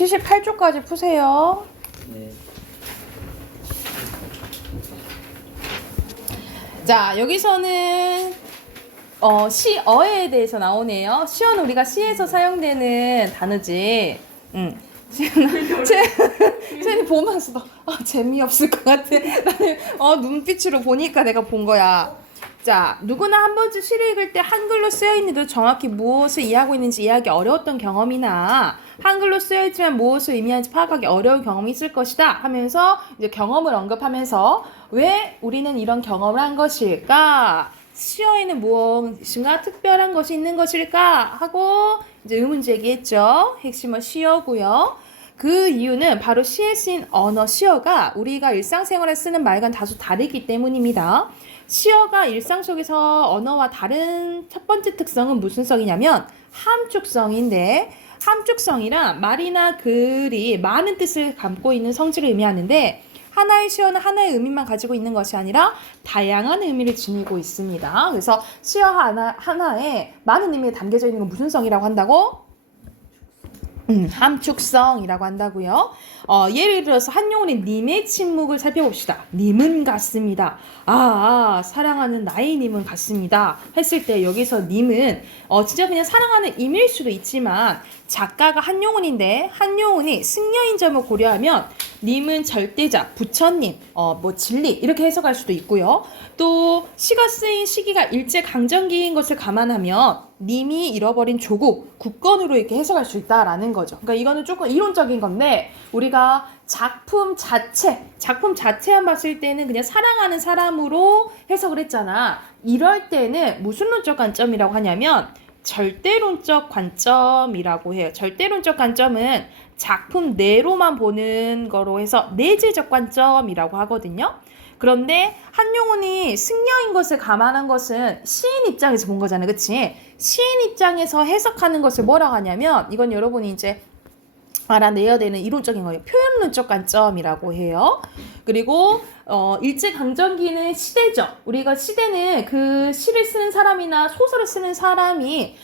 78쪽까지 푸세요. 네. 자, 여기서는 시어에 대해서 나오네요. 시어는 우리가 시에서 사용되는 단어지. 쟤는 보면서도 재미없을 것 같아. 나는 눈빛으로 보니까 내가 본 거야. 자, 누구나 한 번쯤 시를 읽을 때 한글로 쓰여있는데도 정확히 무엇을 이해하고 있는지 이해하기 어려웠던 경험이나 한글로 쓰여있지만 무엇을 의미하는지 파악하기 어려운 경험이 있을 것이다 하면서 이제 경험을 언급하면서 왜 우리는 이런 경험을 한 것일까? 시어에는 무엇인가 특별한 것이 있는 것일까? 하고 이제 의문 제기했죠. 핵심은 시어고요. 그 이유는 바로 시에 쓰인 언어 시어가 우리가 일상생활에 쓰는 말과는 다소 다르기 때문입니다. 시어가 일상 속에서 언어와 다른 첫 번째 특성은 무슨 성이냐면 함축성인데, 함축성이란 말이나 글이 많은 뜻을 담고 있는 성질을 의미하는데, 하나의 시어는 하나의 의미만 가지고 있는 것이 아니라 다양한 의미를 지니고 있습니다. 그래서 시어 하나에 많은 의미가 담겨져 있는 건 무슨 성이라고 한다고? 함축성이라고 한다고요. 예를 들어서 한용운의 님의 침묵을 살펴봅시다. 님은 같습니다. 사랑하는 나의 님은 같습니다. 했을 때 여기서 님은 진짜 그냥 사랑하는 임일 수도 있지만 작가가 한용운인데 한용운이 승려인 점을 고려하면 님은 절대자, 부처님, 진리 이렇게 해석할 수도 있고요. 또 시가 쓰인 시기가 일제강점기인 것을 감안하면 님이 잃어버린 조국, 국건으로 이렇게 해석할 수 있다라는 거죠. 그러니까 이거는 조금 이론적인 건데 우리가 작품 자체만 봤을 때는 그냥 사랑하는 사람으로 해석을 했잖아. 이럴 때는 무슨 론적 관점이라고 하냐면 절대론적 관점이라고 해요. 절대론적 관점은 작품 내로만 보는 거로 해서 내재적 관점이라고 하거든요. 그런데 한용운이 승려인 것을 감안한 것은 시인 입장에서 본 거잖아요. 그치? 시인 입장에서 해석하는 것을 뭐라고 하냐면 이건 여러분이 이제 알아내야 되는 이론적인 거예요. 표현론적 관점이라고 해요. 그리고 일제강점기는 시대죠. 우리가 시대는 그 시를 쓰는 사람이나 소설을 쓰는 사람이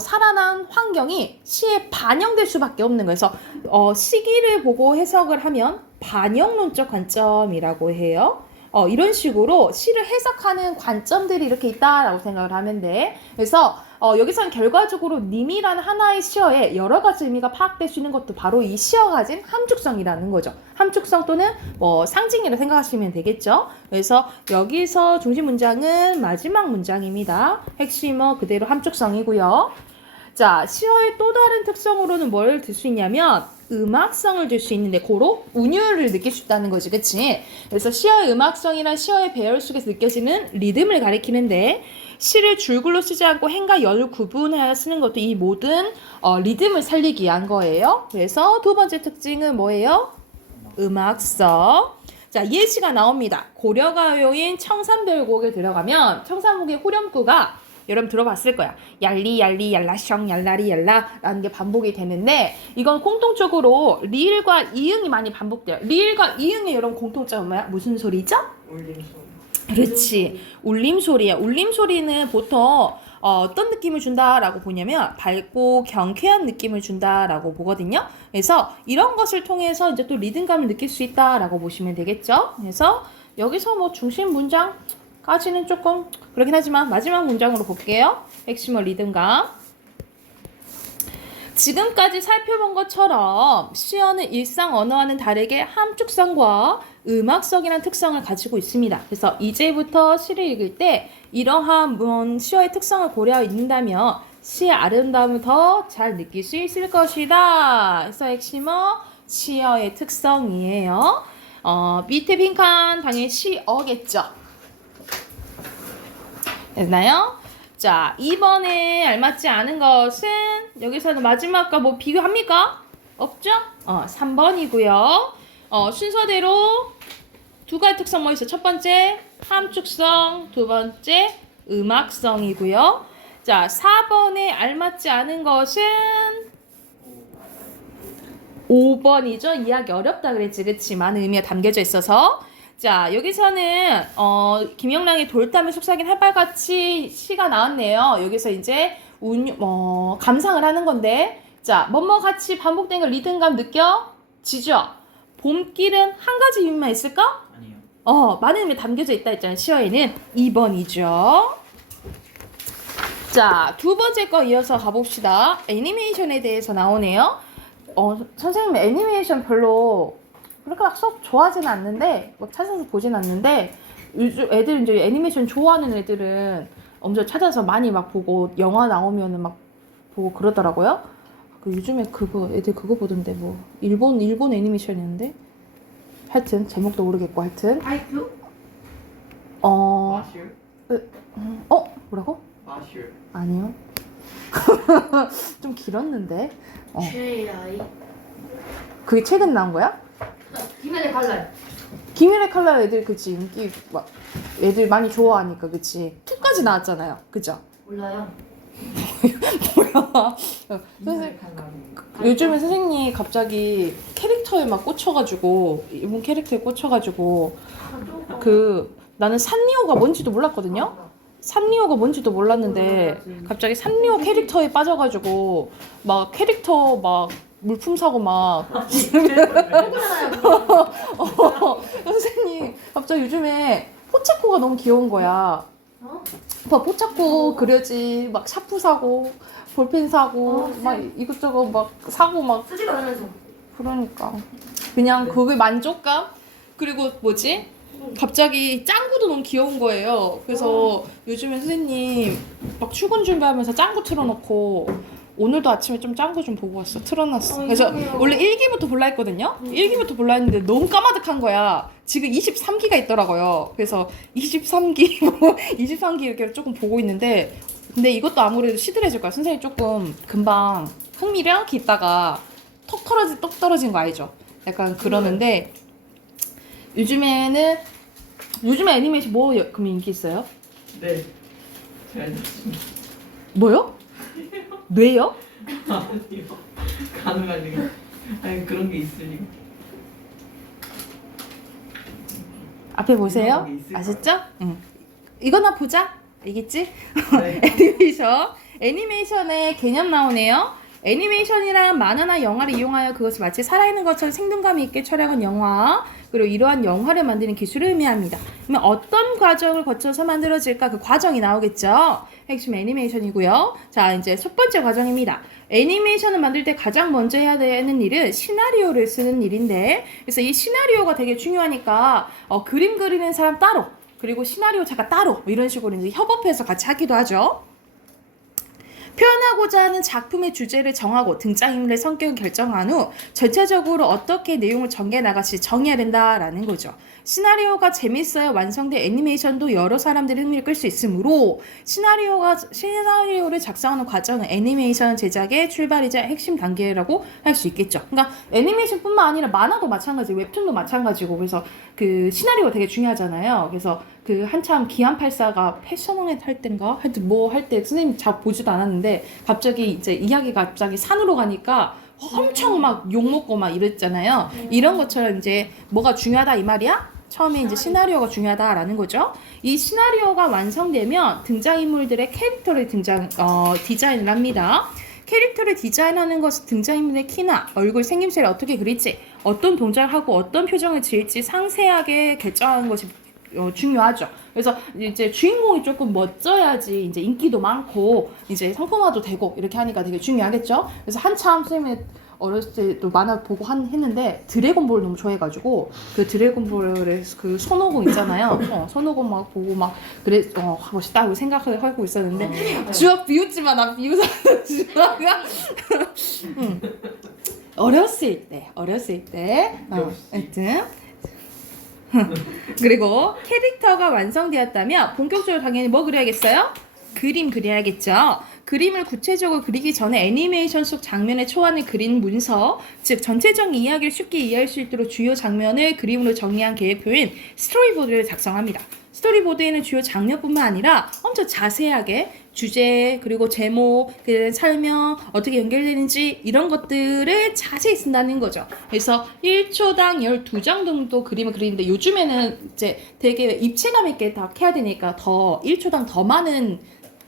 살아난 환경이 시에 반영될 수밖에 없는 거예요. 그래서 시기를 보고 해석을 하면 반영론적 관점이라고 해요. 이런 식으로 시를 해석하는 관점들이 이렇게 있다라고 생각을 하면 돼. 그래서 여기서는 결과적으로 님이라는 하나의 시어에 여러 가지 의미가 파악될 수 있는 것도 바로 이 시어가 가진 함축성이라는 거죠. 함축성 또는 상징이라고 생각하시면 되겠죠. 그래서 여기서 중심 문장은 마지막 문장입니다. 핵심어 그대로 함축성이고요. 자, 시어의 또 다른 특성으로는 뭘 들 수 있냐면 음악성을 줄 수 있는데 고로 운율을 느낄 수 있다는 거지, 그치? 그래서 시어의 음악성이란 시어의 배열 속에서 느껴지는 리듬을 가리키는데 시를 줄글로 쓰지 않고 행과 열 구분하여 쓰는 것도 이 모든 리듬을 살리기 위한 거예요. 그래서 두 번째 특징은 뭐예요? 음악성. 자, 예시가 나옵니다. 고려가요인 청산별곡에 들어가면 청산곡의 후렴구가 여러분 들어봤을 거야. 얄리 얄리 얄라셩 얄라리 얄라 라는 게 반복이 되는데 이건 공통적으로 리을과 이응이 많이 반복돼요. 리을과 이응의 여러분 공통점은 뭐야? 무슨 소리죠? 울림소리. 그렇지. 울림소리야. 울림소리는 보통 어떤 느낌을 준다라고 보냐면 밝고 경쾌한 느낌을 준다라고 보거든요. 그래서 이런 것을 통해서 이제 또 리듬감을 느낄 수 있다라고 보시면 되겠죠. 그래서 여기서 중심 문장까지는 조금 그렇긴 하지만 마지막 문장으로 볼게요. 핵심어 리듬감. 지금까지 살펴본 것처럼 시어는 일상 언어와는 다르게 함축성과 음악성이라는 특성을 가지고 있습니다. 그래서 이제부터 시를 읽을 때 이러한 시어의 특성을 고려한다면 시의 아름다움을 더 잘 느낄 수 있을 것이다. 그래서 핵심어 시어의 특성이에요. 밑에 빈칸 당연히 시어겠죠. 됐나요? 자, 2번에 알맞지 않은 것은 여기서는 마지막과 비교합니까? 없죠? 3번이고요. 순서대로 두 가지 특성 있어요? 첫 번째 함축성, 두 번째 음악성이고요. 자, 4번에 알맞지 않은 것은 5번이죠. 이해하기 어렵다 그랬지, 그치? 많은 의미가 담겨져 있어서. 자, 여기서는 김영랑의 돌담의 속삭인 해발같이 시가 나왔네요. 여기서 이제 감상을 하는 건데 자, 뭐뭐 같이 반복된 거 리듬감 느껴지죠? 봄길은 한 가지 의미만 있을까? 아니요. 많은 의미 담겨져 있다 했잖아요. 시어에는 2번이죠. 자, 두 번째 거 이어서 가봅시다. 애니메이션에 대해서 나오네요. 선생님 애니메이션 별로 그렇게 막 썩 좋아하지는 않는데, 뭐 찾아서 보진 않는데, 요즘 애들 이제 애니메이션 좋아하는 애들은 엄청 찾아서 많이 막 보고, 영화 나오면은 막 보고 그러더라고요. 요즘에 애들 그거 보던데, 뭐, 일본 애니메이션이었는데? 하여튼, 제목도 모르겠고, 하여튼. 하이큐? 마실? 뭐라고? 마실. 아니요. 좀 길었는데. 최아이 그게 최근 나온 거야? 김연의 칼날. 김일의 칼날 애들 그치 인기 막 애들 많이 좋아하니까 그치 2까지 나왔잖아요. 그죠? 몰라요. 뭐야? 요즘에 선생님이 갑자기 캐릭터에 막 꽂혀가지고 일본 캐릭터에 꽂혀가지고 나는 산리오가 뭔지도 몰랐거든요. 산리오가 뭔지도 몰랐는데 갑자기 산리오 캐릭터에 빠져가지고 막 캐릭터 막 물품 사고 막 선생님 갑자기 요즘에 포차코가 너무 귀여운 거야. 포차코 그려지 막 샤프 사고 볼펜 사고 막 이것저것 막 사고 막 쓰지도 않으면서. 그러니까 그냥 그게 만족감. 그리고 뭐지? 갑자기 짱구도 너무 귀여운 거예요. 그래서 요즘에 선생님 막 출근 준비하면서 짱구 틀어놓고 오늘도 아침에 좀 짱구 좀 보고 왔어. 틀어놨어. 그래서 원래 1기부터 볼라 했거든요. 1기부터 볼라 했는데 너무 까마득한 거야. 지금 23기가 있더라고요. 그래서 23기 23기 이렇게 조금 보고 있는데 근데 이것도 아무래도 시들해질 거야. 선생님 조금 금방 흥미력 있다가 똑 떨어진 거 알죠? 약간 그러는데 요즘에 애니메이션 그럼 인기 있어요? 네. 잘 됐습니다. 뭐요? 뇌요? 아니요. 가능한 리가. 아니 그런 게 있으니까. 앞에 보세요. 그런 게 있을 아셨죠? 응. 이거나 보자. 알겠지? 네. 애니메이션의 개념 나오네요. 애니메이션이란 만화나 영화를 이용하여 그것을 마치 살아있는 것처럼 생동감 있게 촬영한 영화, 그리고 이러한 영화를 만드는 기술을 의미합니다. 그러면 어떤 과정을 거쳐서 만들어질까? 그 과정이 나오겠죠? 핵심 애니메이션이고요. 자, 이제 첫 번째 과정입니다. 애니메이션을 만들 때 가장 먼저 해야 되는 일은 시나리오를 쓰는 일인데, 그래서 이 시나리오가 되게 중요하니까 그림 그리는 사람 따로, 그리고 시나리오 작가 따로 이런 식으로 이제 협업해서 같이 하기도 하죠. 표현하고자 하는 작품의 주제를 정하고 등장인물의 성격을 결정한 후 전체적으로 어떻게 내용을 전개 나갈지 정해야 된다라는 거죠. 시나리오가 재밌어야 완성된 애니메이션도 여러 사람들의 흥미를 끌 수 있으므로 시나리오를 작성하는 과정은 애니메이션 제작의 출발이자 핵심 단계라고 할 수 있겠죠. 그러니까 애니메이션뿐만 아니라 만화도 마찬가지, 웹툰도 마찬가지고 그래서 그 시나리오가 되게 중요하잖아요. 그래서 그 한참 기안84가 패션왕에 할 때인가 하여튼 뭐 할 때 선생님 잘 보지도 않았는데 갑자기 이제 이야기가 갑자기 산으로 가니까 엄청 막 욕먹고 막 이랬잖아요. 이런 것처럼 이제 뭐가 중요하다 이 말이야? 처음에 이제 시나리오가 중요하다라는 거죠. 이 시나리오가 완성되면 등장인물들의 캐릭터를 디자인을 합니다. 캐릭터를 디자인하는 것은 등장인물의 키나 얼굴 생김새를 어떻게 그릴지, 어떤 동작을 하고 어떤 표정을 지을지 상세하게 결정하는 것이 중요하죠. 그래서 이제 주인공이 조금 멋져야지 이제 인기도 많고 이제 상품화도 되고 이렇게 하니까 되게 중요하겠죠. 그래서 한참 선생님이 어렸을 때도 만화 보고 했는데 드래곤볼 너무 좋아해가지고 그 드래곤볼의 그 손오공 있잖아요. 손오공 막 보고 막 그래 멋있다고 생각을 하고 있었는데 주업 비웃지만 난 비웃어서 주업이야. 어렸을 때 하여튼 그리고 캐릭터가 완성되었다면 본격적으로 당연히 뭐 그려야겠어요? 그림 그려야겠죠. 그림을 구체적으로 그리기 전에 애니메이션 속 장면의 초안을 그린 문서, 즉 전체적인 이야기를 쉽게 이해할 수 있도록 주요 장면을 그림으로 정리한 계획표인 스토리보드를 작성합니다. 스토리보드에는 주요 장면뿐만 아니라 엄청 자세하게 주제, 그리고 제목, 설명, 어떻게 연결되는지 이런 것들을 자세히 쓴다는 거죠. 그래서 1초당 12장 정도 그림을 그리는데 요즘에는 이제 되게 입체감 있게 다 해야 되니까 1초당 더 많은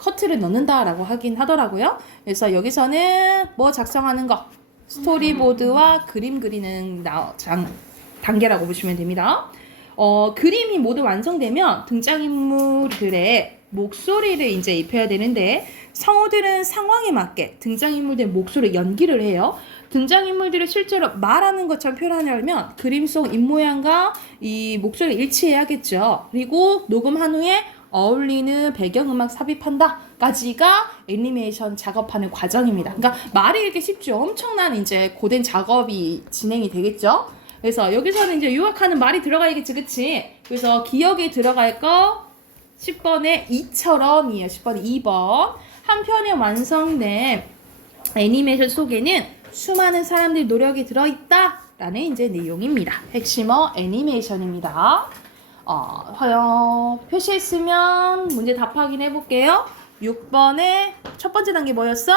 커트를 넣는다라고 하긴 하더라고요. 그래서 여기서는 뭐 작성하는 거, 스토리보드와 그림 그리는 단계라고 보시면 됩니다. 그림이 모두 완성되면 등장인물들의 목소리를 이제 입혀야 되는데 성우들은 상황에 맞게 등장인물들의 목소리를 연기를 해요. 등장인물들이 실제로 말하는 것처럼 표현하려면 그림 속 입모양과 이 목소리를 일치해야겠죠. 그리고 녹음한 후에 어울리는 배경음악 삽입한다까지가 애니메이션 작업하는 과정입니다. 그러니까 말이 이렇게 쉽죠. 엄청난 이제 고된 작업이 진행이 되겠죠. 그래서 여기서는 이제 유학하는 말이 들어가야겠지, 그치? 그래서 기억에 들어갈 거 10번에 이처럼이에요. 10번에 2번. 한 편에 완성된 애니메이션 속에는 수많은 사람들의 노력이 들어있다라는 이제 내용입니다. 핵심어 애니메이션입니다. 표시했으면 문제 답 확인해 볼게요. 6번에 첫 번째 단계 뭐였어?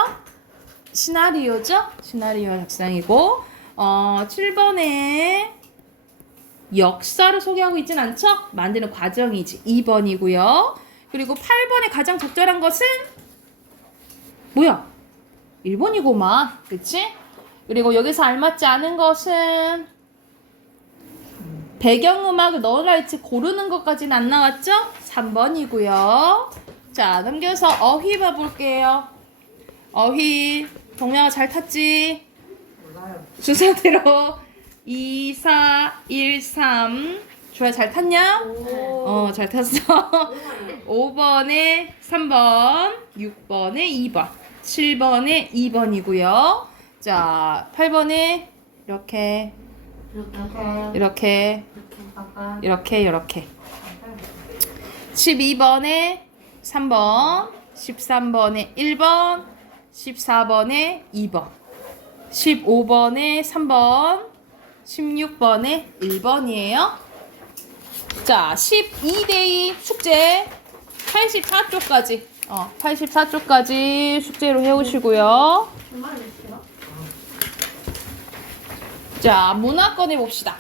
시나리오죠? 시나리오 작성이고 7번에 역사를 소개하고 있진 않죠? 만드는 과정이지. 2번이고요. 그리고 8번에 가장 적절한 것은 뭐야? 1번이고만. 그치? 그리고 여기서 알맞지 않은 것은 배경음악을 넣으라 했지 고르는 것까지는 안 나왔죠? 3번이고요. 자, 넘겨서 어휘 봐볼게요. 어휘. 동양아 잘 탔지? 몰라요. 순서대로 2, 4, 1, 3. 주아 잘 탔냐? 잘 탔어. 5번에 3번, 6번에 2번, 7번에 2번이고요. 자, 8번에 이렇게 이렇게 12번에 3번, 13번에 1번, 14번에 2번, 15번에 3번, 16번에 1번이에요. 자, 12대2 숙제 84쪽까지 84쪽까지 숙제로 해오시고요. 자, 문화권 해봅시다.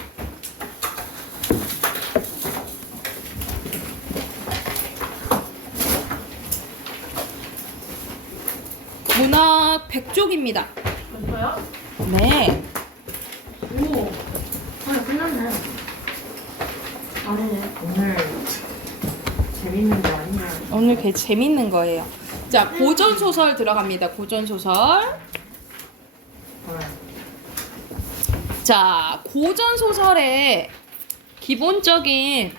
문학 100쪽입니다. 벌써요? 네. 오. 끝났네. 아니네. 오늘 재밌는 거 아니야? 오늘 꽤 재밌는 거예요. 자, 고전소설 들어갑니다. 고전소설. 자, 고전소설의 기본적인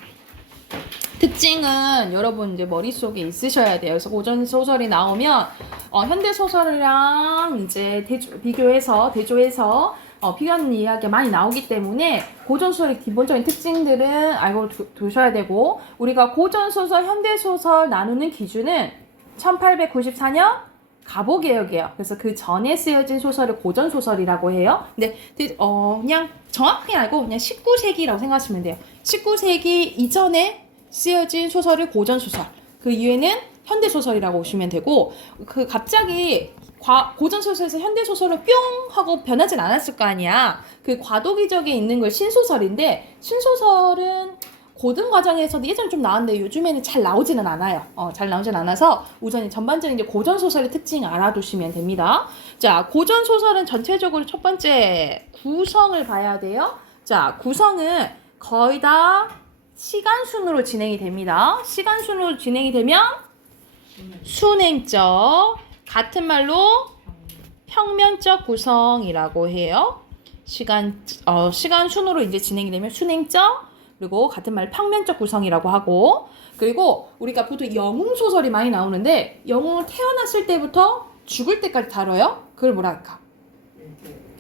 특징은 여러분 이제 머릿속에 있으셔야 돼요. 그래서 고전소설이 나오면 현대소설이랑 이제 비교해서 대조해서 비교하는 이야기가 많이 나오기 때문에 고전소설의 기본적인 특징들은 알고 두셔야 되고, 우리가 고전소설, 현대소설 나누는 기준은 1894년 가보개혁이에요. 그래서 그 전에 쓰여진 소설을 고전소설이라고 해요. 근데 그냥 정확히 알고 그냥 19세기라고 생각하시면 돼요. 19세기 이전에 쓰여진 소설을 고전소설, 그 이후에는 현대소설이라고 보시면 되고, 그 갑자기 고전소설에서 현대소설로 뿅 하고 변하진 않았을 거 아니야. 그 과도기적에 있는 걸 신소설인데, 신소설은 고등 과정에서도 예전에 좀 나왔는데 요즘에는 잘 나오지는 않아요. 잘 나오진 않아서 우선 전반적인 이제 고전소설의 특징 알아두시면 됩니다. 자, 고전소설은 전체적으로 첫 번째 구성을 봐야 돼요. 자, 구성은 거의 다 시간순으로 진행이 됩니다. 시간순으로 진행이 되면 순행적, 같은 말로 평면적 구성이라고 해요. 시간순으로 이제 진행이 되면 순행적, 그리고 같은 말 평면적 구성이라고 하고, 그리고 우리가 보통 영웅소설이 많이 나오는데 영웅은 태어났을 때부터 죽을 때까지 다뤄요. 그걸 뭐라 할까?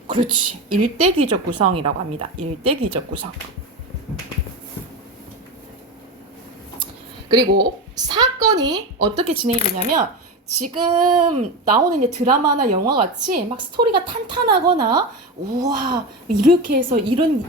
그렇지. 일대기적 구성이라고 합니다. 일대기적 구성. 그리고 사건이 어떻게 진행이 되냐면, 지금 나오는 이제 드라마나 영화 같이 막 스토리가 탄탄하거나, 우와, 이렇게 해서 이런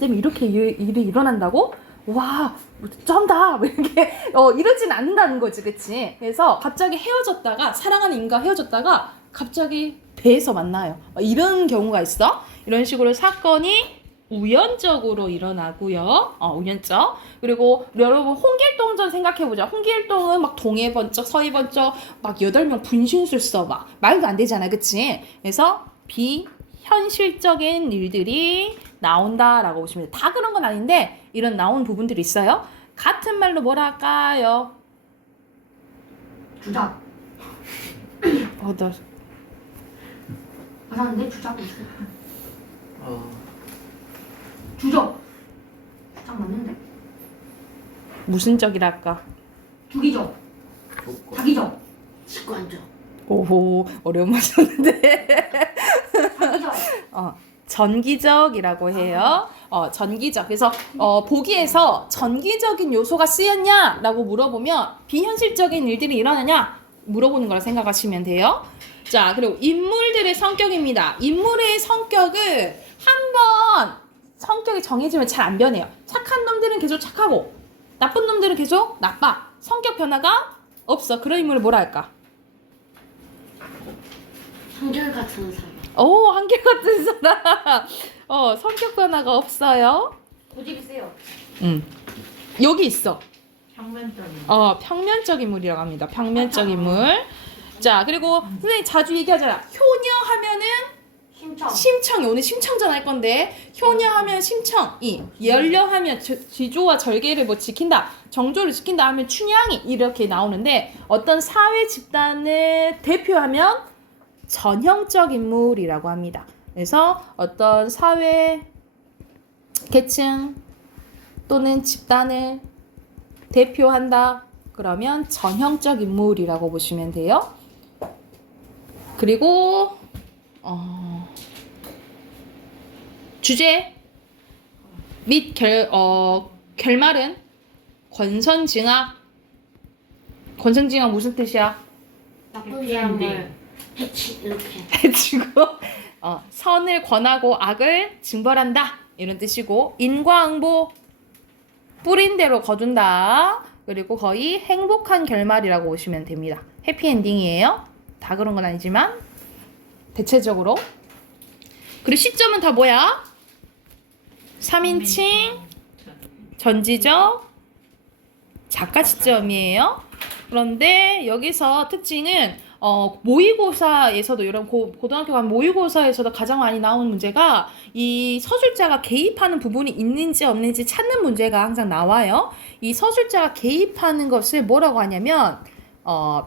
때문에 이렇게 일이 일어난다고? 와, 쩐다! 뭐 이렇게, 이러진 않는다는 거지, 그치? 그래서 갑자기 헤어졌다가, 사랑하는 인과 헤어졌다가 갑자기 배에서 만나요. 이런 경우가 있어. 이런 식으로 사건이 우연적으로 일어나고요. 우연적. 그리고 여러분 홍길동전 생각해보자. 홍길동은 막 동해 번쩍 서해 번쩍 막 8명 분신술 써 막 말도 안 되잖아, 그치? 그래서 비현실적인 일들이 나온다라고 보시면 돼요. 다 그런 건 아닌데 이런 나온 부분들이 있어요. 같은 말로 뭐라 할까요? 주작. 나 맞았는데 주작이 있어. 어. 주적. 주작 맞는데? 무슨 적이랄까? 주기적. 복권. 자기적. 직관적. 오호, 어려운 말 썼는데. 자기적. 전기적이라고 해요. 전기적. 그래서 보기에서 전기적인 요소가 쓰였냐라고 물어보면 비현실적인 일들이 일어나냐 물어보는 거라 생각하시면 돼요. 자, 그리고 인물들의 성격입니다. 인물의 성격은 한번 성격이 정해지면 잘 안 변해요. 착한 놈들은 계속 착하고 나쁜 놈들은 계속 나빠. 성격 변화가 없어. 그런 인물을 뭐라 할까? 한결같은 사람. 한결같은 사람. 성격 변화가 없어요. 고집이 세요. 여기 있어. 평면적인. 평면적 인물이라고 합니다. 평면적 인물. 자, 그리고 선생님 자주 얘기하잖아. 효녀 하면은 심청. 심청이 오늘 심청전 할 건데 효녀 하면 심청이, 연려 하면 지조와 절개를 뭐 지킨다, 정조를 지킨다 하면 춘향이 이렇게 나오는데 어떤 사회 집단을 대표하면 전형적 인물이라고 합니다. 그래서 어떤 사회 계층 또는 집단을 대표한다 그러면 전형적 인물이라고 보시면 돼요. 그리고 주제 및 결말은 권선징악. 권선징악 무슨 뜻이야? 나쁜 사람을 해치 이렇게. 해주고 선을 권하고 악을 징벌한다 이런 뜻이고, 인과응보 뿌린 대로 거둔다. 그리고 거의 행복한 결말이라고 보시면 됩니다. 해피엔딩이에요. 다 그런 건 아니지만 대체적으로. 그리고 시점은 다 뭐야? 3인칭 전지적 작가 시점이에요. 그런데 여기서 특징은 모의고사에서도 이런 고등학교 간 모의고사에서도 가장 많이 나오는 문제가 이 서술자가 개입하는 부분이 있는지 없는지 찾는 문제가 항상 나와요. 이 서술자가 개입하는 것을 뭐라고 하냐면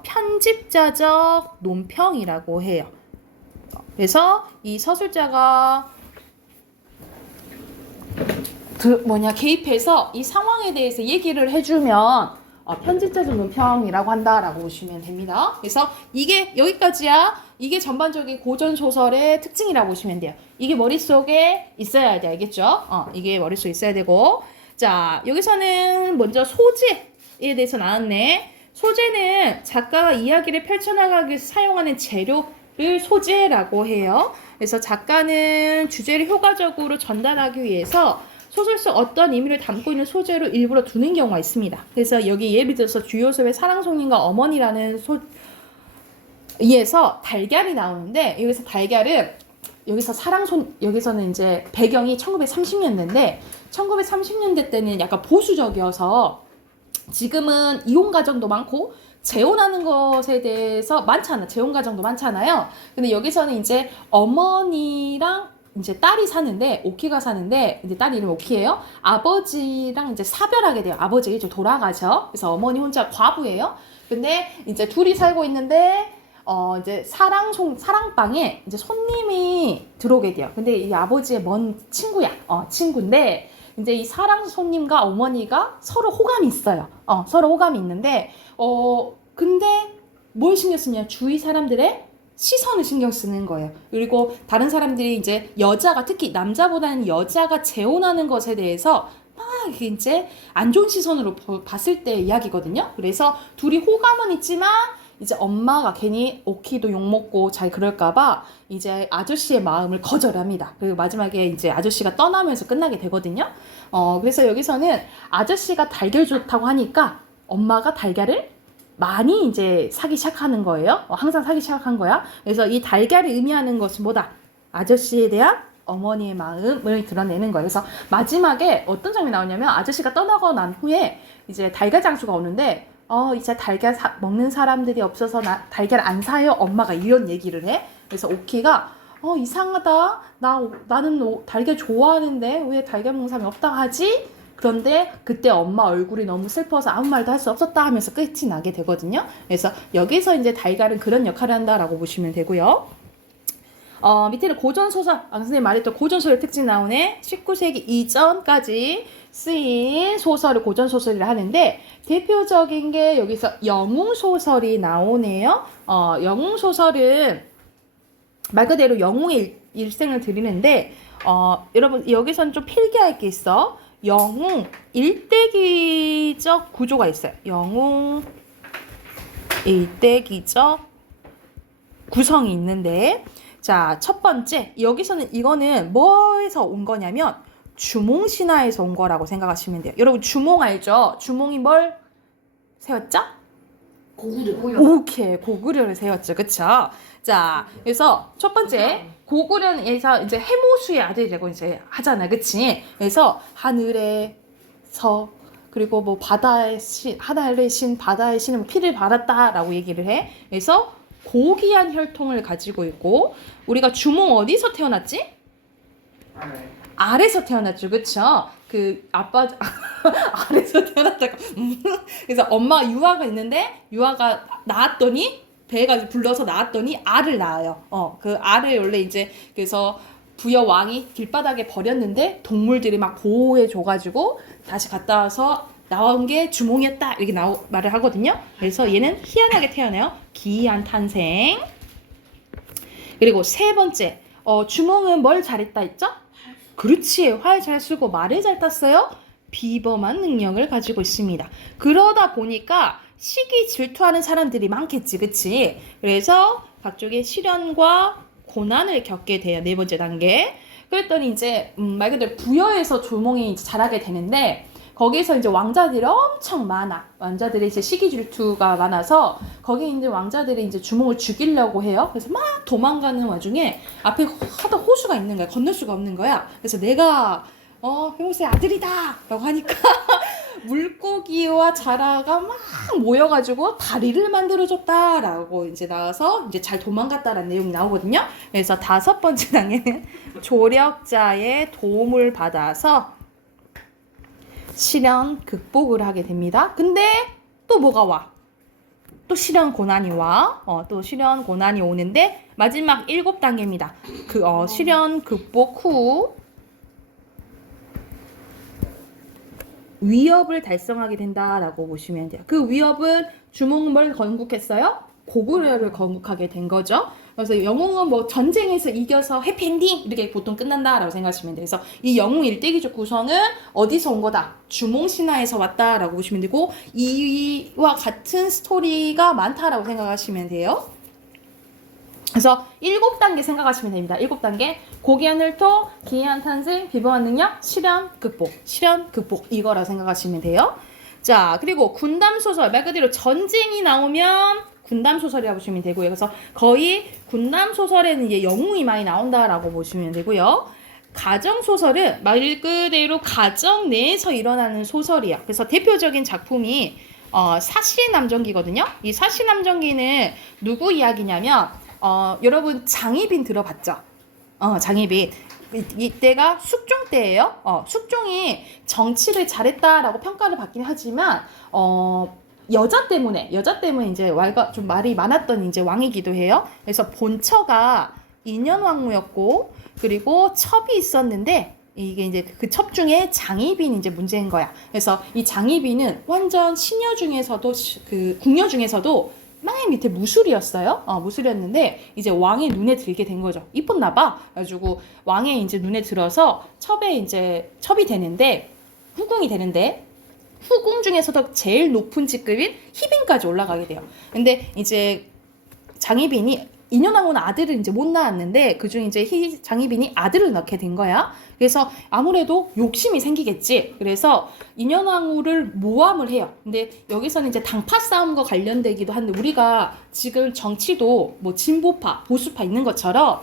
편집자적 논평이라고 해요. 그래서 이 서술자가 개입해서 이 상황에 대해서 얘기를 해주면 편집자적 논평이라고 한다라고 보시면 됩니다. 그래서 이게 여기까지야. 이게 전반적인 고전 소설의 특징이라고 보시면 돼요. 이게 머릿속에 있어야 돼. 알겠죠? 이게 머릿속에 있어야 되고. 자, 여기서는 먼저 소재에 대해서 나왔네. 소재는 작가가 이야기를 펼쳐나가기 위해서 사용하는 재료를 소재라고 해요. 그래서 작가는 주제를 효과적으로 전달하기 위해서 소설 속 어떤 의미를 담고 있는 소재로 일부러 두는 경우가 있습니다. 그래서 여기 예를 들어서 주요소의 사랑송님과 어머니라는 이에서 달걀이 나오는데, 여기서 달걀은 여기서는 이제 배경이 1930년대인데 1930년대 때는 약간 보수적이어서 지금은 이혼 가정도 많고 재혼하는 것에 대해서 많잖아. 재혼 가정도 많잖아요. 근데 여기서는 이제 어머니랑 이제 딸이 사는데, 오키가 사는데, 이제 딸 이름이 오키예요. 아버지랑 이제 사별하게 돼요. 아버지가 이제 돌아가죠. 그래서 어머니 혼자 과부예요. 근데 이제 둘이 살고 있는데 이제 사랑방에 이제 손님이 들어오게 돼요. 근데 이 아버지의 먼 친구야. 친구인데 이제 이 사랑 손님과 어머니가 서로 호감이 있어요. 서로 호감이 있는데 근데 뭘 신경 쓰냐? 주위 사람들의 시선을 신경 쓰는 거예요. 그리고 다른 사람들이 이제 여자가, 특히 남자보다는 여자가 재혼하는 것에 대해서 막 이제 안 좋은 시선으로 봤을 때 이야기거든요. 그래서 둘이 호감은 있지만 이제 엄마가 괜히 오키도 욕먹고 잘 그럴까봐 이제 아저씨의 마음을 거절합니다. 그리고 마지막에 이제 아저씨가 떠나면서 끝나게 되거든요. 그래서 여기서는 아저씨가 달걀 좋다고 하니까 엄마가 달걀을 많이 이제 사기 시작하는 거예요. 항상 사기 시작한 거야. 그래서 이 달걀이 의미하는 것은 뭐다? 아저씨에 대한 어머니의 마음을 드러내는 거예요. 그래서 마지막에 어떤 장면이 나오냐면 아저씨가 떠나고 난 후에 이제 달걀 장수가 오는데 이제 달걀 먹는 사람들이 없어서 달걀 안 사요. 엄마가 이런 얘기를 해. 그래서 오키가 이상하다. 나는 달걀 좋아하는데 왜 달걀 먹는 사람이 없다 하지? 그런데 그때 엄마 얼굴이 너무 슬퍼서 아무 말도 할 수 없었다 하면서 끝이 나게 되거든요. 그래서 여기서 이제 달걀은 그런 역할을 한다라고 보시면 되고요. 밑에는 고전소설, 선생님 말했던 고전소설 특징 나오네. 19세기 이전까지 쓰인 소설을 고전소설이라 하는데 대표적인 게 여기서 영웅소설이 나오네요. 영웅소설은 말 그대로 영웅의 일생을 드리는데 여러분 여기서는 좀 필기할 게 있어. 영웅 일대기적 구조가 있어요. 영웅 일대기적 구성이 있는데 자, 첫 번째 여기서는 이거는 뭐에서 온 거냐면 주몽 신화에서 온 거라고 생각하시면 돼요. 여러분 주몽 알죠? 주몽이 뭘 세웠죠? 고구려. 오케이, 고구려를 세웠죠. 그쵸? 자, 그래서 첫 번째 고구려에서 이제 해모수의 아들이라고 이제 하잖아. 그치? 그래서 하늘에서 그리고 뭐 바다의 신, 하늘의 신, 바다의 신은 피를 발았다라고 얘기를 해. 그래서 고귀한 혈통을 가지고 있고 우리가 주몽 어디서 태어났지? 아래서 태어났죠. 그쵸? 그 아빠 아래서 태어났다고. 그래서 엄마 유아가 있는데 유아가 낳았더니 배가 불러서 낳았더니 알을 낳아요. 그 알을 원래 이제 그래서 부여 왕이 길바닥에 버렸는데 동물들이 막 보호해 줘가지고 다시 갔다 와서 나온 게 주몽이었다 이렇게 말을 하거든요. 그래서 얘는 희한하게 태어나요. 기이한 탄생. 그리고 세 번째 주몽은 뭘 잘했다 했죠? 그렇지. 활 잘 쓰고 말을 잘 땄어요. 비범한 능력을 가지고 있습니다. 그러다 보니까 시기 질투하는 사람들이 많겠지. 그치? 그래서 각종의 시련과 고난을 겪게 돼요. 네 번째 단계. 그랬더니 이제 말 그대로 부여에서 주몽이 이제 자라게 되는데 거기서 이제 왕자들이 엄청 많아. 왕자들이 이제 시기 질투가 많아서 거기 있는 왕자들이 이제 주몽을 죽이려고 해요. 그래서 막 도망가는 와중에 앞에 하도 호수가 있는 거야. 건널 수가 없는 거야. 그래서 내가 형수의 아들이다 라고 하니까 물고기와 자라가 막 모여가지고 다리를 만들어줬다 라고 이제 나와서 이제 잘 도망갔다라는 내용이 나오거든요. 그래서 다섯 번째 단계는 조력자의 도움을 받아서 시련 극복을 하게 됩니다. 근데 또 뭐가 와? 또 시련 고난이 와. 또 시련 고난이 오는데 마지막 7단계입니다. 시련 극복 후 위협을 달성하게 된다라고 보시면 돼요. 그 위협은 주몽을 건국했어요. 고구려를 건국하게 된 거죠. 그래서 영웅은 뭐 전쟁에서 이겨서 해피엔딩 이렇게 보통 끝난다라고 생각하시면 돼요. 그래서 이 영웅 일대기적 구성은 어디서 온 거다? 주몽 신화에서 왔다라고 보시면 되고 이와 같은 스토리가 많다라고 생각하시면 돼요. 그래서 7단계 생각하시면 됩니다. 7단계 고귀한 혈통, 기이한 탄생, 비범한 능력, 시련 극복 이거라 생각하시면 돼요. 자, 그리고 군담 소설 말 그대로 전쟁이 나오면 군담 소설이라고 보시면 되고요. 그래서 거의 군담 소설에는 이제 영웅이 많이 나온다라고 보시면 되고요. 가정 소설은 말 그대로 가정 내에서 일어나는 소설이야. 그래서 대표적인 작품이 사시남정기거든요. 이 사시남정기는 누구 이야기냐면 여러분 장희빈 들어봤죠? 장희빈. 이때가 숙종 때예요. 숙종이 정치를 잘했다라고 평가를 받긴 하지만 여자 때문에 이제 좀 말이 많았던 이제 왕이기도 해요. 그래서 본처가 인현왕후였고 그리고 첩이 있었는데 이게 이제 그 첩 중에 장희빈이 이제 문제인 거야. 그래서 이 장희빈은 완전 시녀 중에서도 그 궁녀 중에서도 맨 밑에 무술이었어요. 무술이었는데 이제 왕의 눈에 들게 된 거죠. 이뻤나 봐. 그래가지고 왕의 이제 눈에 들어서 첩이 되는데 후궁이 되는데 후궁 중에서도 제일 높은 직급인 희빈까지 올라가게 돼요. 근데 이제 장희빈이 인현왕후는 아들을 이제 못 낳았는데 그중 이제 장희빈이 아들을 낳게 된 거야. 그래서 아무래도 욕심이 생기겠지. 그래서 인현왕후를 모함을 해요. 근데 여기서는 이제 당파 싸움과 관련되기도 한데 우리가 지금 정치도 뭐 진보파, 보수파 있는 것처럼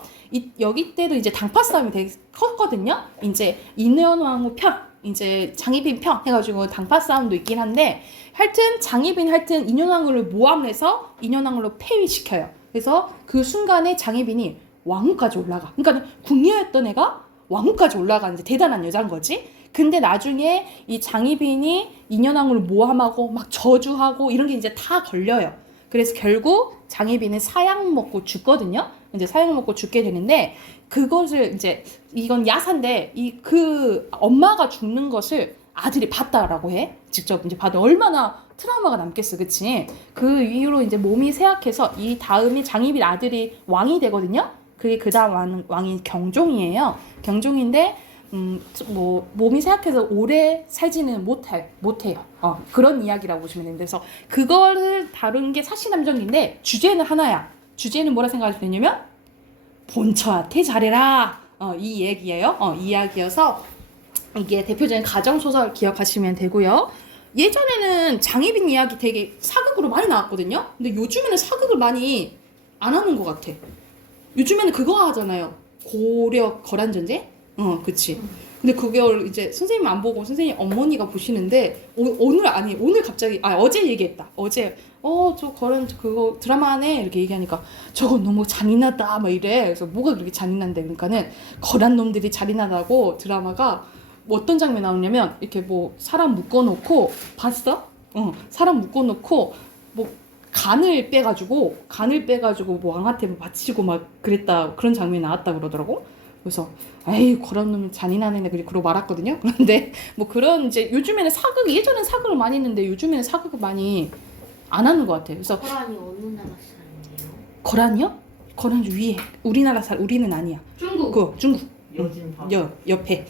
여기 때도 이제 당파 싸움이 되게 컸거든요. 이제 인현왕후 편, 이제 장희빈 편 해가지고 당파 싸움도 있긴 한데 하여튼 장희빈이 하여튼 인현왕후를 모함해서 인현왕후를 폐위시켜요. 그래서 그 순간에 장희빈이 왕후까지 올라가. 그러니까 궁녀였던 애가 왕후까지 올라가는 이제 대단한 여자인 거지. 근데 나중에 이 장희빈이 인현왕후를 모함하고 막 저주하고 이런 게 이제 다 걸려요. 그래서 결국 장희빈은 사약 먹고 죽거든요. 이제 사약 먹고 죽게 되는데 그것을 이제 이건 야사인데 그 엄마가 죽는 것을 아들이 봤다라고 해. 직접 이제 봐도 얼마나 트라우마가 남겠어, 그치? 그 이후로 이제 몸이 쇠약해서 이 다음에 장희빈 아들이 왕이 되거든요. 그게 그 다음 왕이 경종이에요. 경종인데 뭐 몸이 쇠약해서 오래 살지는 못해요. 그런 이야기라고 보시면 됩니다. 그래서 그거를 다룬 게 사시남정인데 주제는 하나야. 주제는 뭐라 생각하시면 되냐면 본처한테 잘해라. 이 얘기예요. 이 이야기여서 이게 대표적인 가정소설 기억하시면 되고요. 예전에는 장희빈 이야기 되게 사극으로 많이 나왔거든요. 근데 요즘에는 사극을 많이 안 하는 것 같아. 요즘에는 그거 하잖아요. 고려 거란전쟁? 그치. 근데 그걸 이제 선생님 안 보고 선생님 어머니가 보시는데 오늘 갑자기 어제 얘기했다. 어제 저 거란 그거 드라마 하네 이렇게 얘기하니까 저건 너무 잔인하다 막 이래. 그래서 뭐가 그렇게 잔인한데 그러니까는 거란 놈들이 잔인하다고 드라마가 뭐 어떤 장면이 나오냐면 이렇게 뭐 사람 묶어놓고 봤어? 사람 묶어놓고 뭐 간을 빼가지고 뭐 왕한테 뭐 바치고 막 그랬다 그런 장면이 나왔다 그러더라고. 그래서 에이 그런 놈 잔인한 애네 그러고 말았거든요. 그런데 뭐 그런 이제 요즘에는 예전엔 사극을 많이 했는데 요즘에는 사극을 많이 안 하는 것 같아요. 그래서 호란이 어느 나라 사람이에요? 거란이요? 거란 위에 우리나라 우리는 아니야. 중국. 중국. 여진 봐. 옆에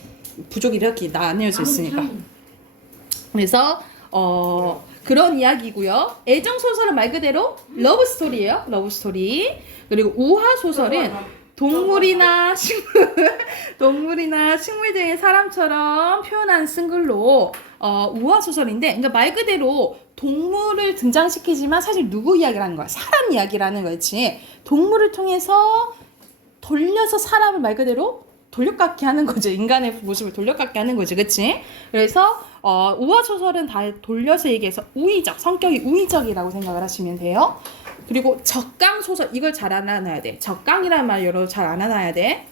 부족이 이렇게 나뉘어져 있으니까. 그래서 그런 이야기고요. 애정 소설은 말 그대로 러브 스토리예요. 러브 스토리. 그리고 우화 소설은 동물이나 식물 등의 사람처럼 표현한 쓴글로 우화 소설인데, 그러니까 말 그대로 동물을 등장시키지만 사실 누구 이야기라는 거야? 사람 이야기라는 거지. 동물을 통해서 돌려서 사람을 말 그대로 돌려깎기 하는 거죠. 인간의 모습을 돌려깎기 하는 거죠. 그치? 그래서 우화 소설은 다 돌려서 얘기해서 성격이 우의적이라고 생각을 하시면 돼요. 그리고 적강 소설, 이걸 잘 알아놔야 돼. 적강이라는 말 여러분 잘 알아놔야 돼.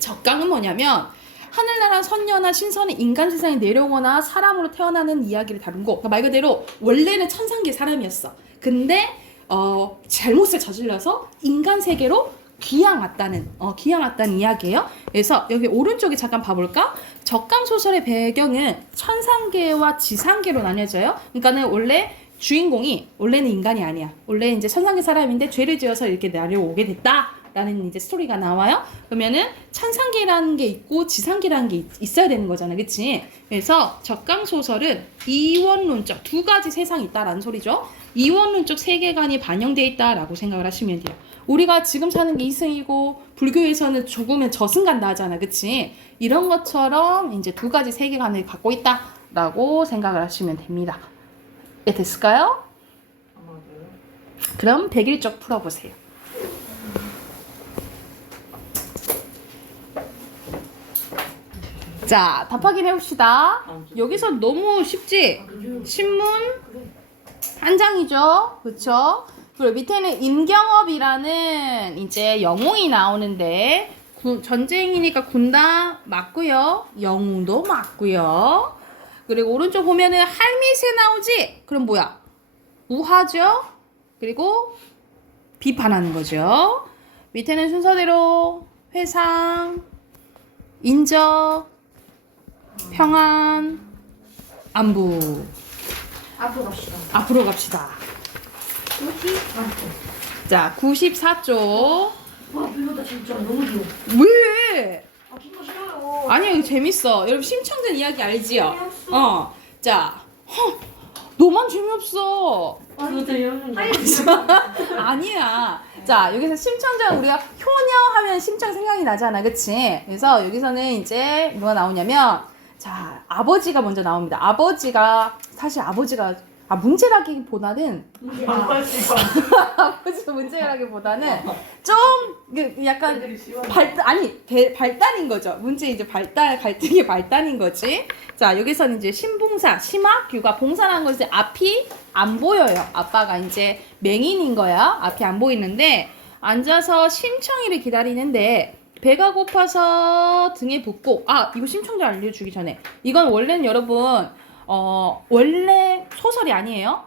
적강은 뭐냐면 하늘나라 선녀나 신선이 인간 세상에 내려오거나 사람으로 태어나는 이야기를 다룬 거. 그러니까 말 그대로 원래는 천상계 사람이었어. 근데 잘못을 저질러서 인간 세계로 귀양 왔다는 이야기예요. 그래서 여기 오른쪽에 잠깐 봐볼까? 적강 소설의 배경은 천상계와 지상계로 나뉘어져요. 그러니까는 원래 주인공이 원래는 인간이 아니야. 원래 이제 천상계 사람인데 죄를 지어서 이렇게 내려오게 됐다라는 이제 스토리가 나와요. 그러면은 천상계라는 게 있고 지상계라는 게 있어야 되는 거잖아, 그치? 그래서 적강 소설은 이원론적 두 가지 세상이 있다라는 소리죠. 이원론적 세계관이 반영돼 있다라고 생각을 하시면 돼요. 우리가 지금 사는 게 이승이고 불교에서는 죽으면 저승 간다 하잖아, 그치? 이런 것처럼 이제 두 가지 세계관을 갖고 있다라고 생각을 하시면 됩니다. 네, 됐을까요? 아마도요. 그럼 101쪽 풀어보세요. 자, 답하기 해봅시다. 여기서 너무 쉽지? 신문 한 장이죠, 그렇죠? 그리고 밑에는 임경업이라는 이제 영웅이 나오는데 전쟁이니까 군다 맞고요, 영웅도 맞고요. 그리고 오른쪽 보면은 할미새 나오지? 그럼 뭐야? 우화죠? 그리고 비판하는 거죠. 밑에는 순서대로 회상, 인적, 평안, 안부. 앞으로 갑시다. 자, 94쪽. 와, 별로다 진짜 너무 귀여워. 왜? 진짜 싫어요. 아니요, 이거 재밌어. 여러분 심청전 이야기 알지요? 자, 너만 재미없어. 저 재미없는 아니야. 자, 여기서 심청전 우리가 효녀 하면 심청 생각이 나잖아, 그치? 그래서 여기서는 이제 뭐가 나오냐면, 자, 아버지가 먼저 나옵니다. 사실 아버지가 문제라기보다는 아버지가 문제라기보다는 좀 약간 애들이 시원해. 발단인 거죠. 문제 이제 갈등의 발단인 거지. 자, 여기서는 이제 신봉사, 심학규가 봉사라는 것이 앞이 안 보여요. 아빠가 이제 맹인인 거야. 앞이 안 보이는데 앉아서 심청이를 기다리는데 배가 고파서 등에 붓고 이거 심청자 알려주기 전에 이건 원래는 여러분 원래 소설이 아니에요.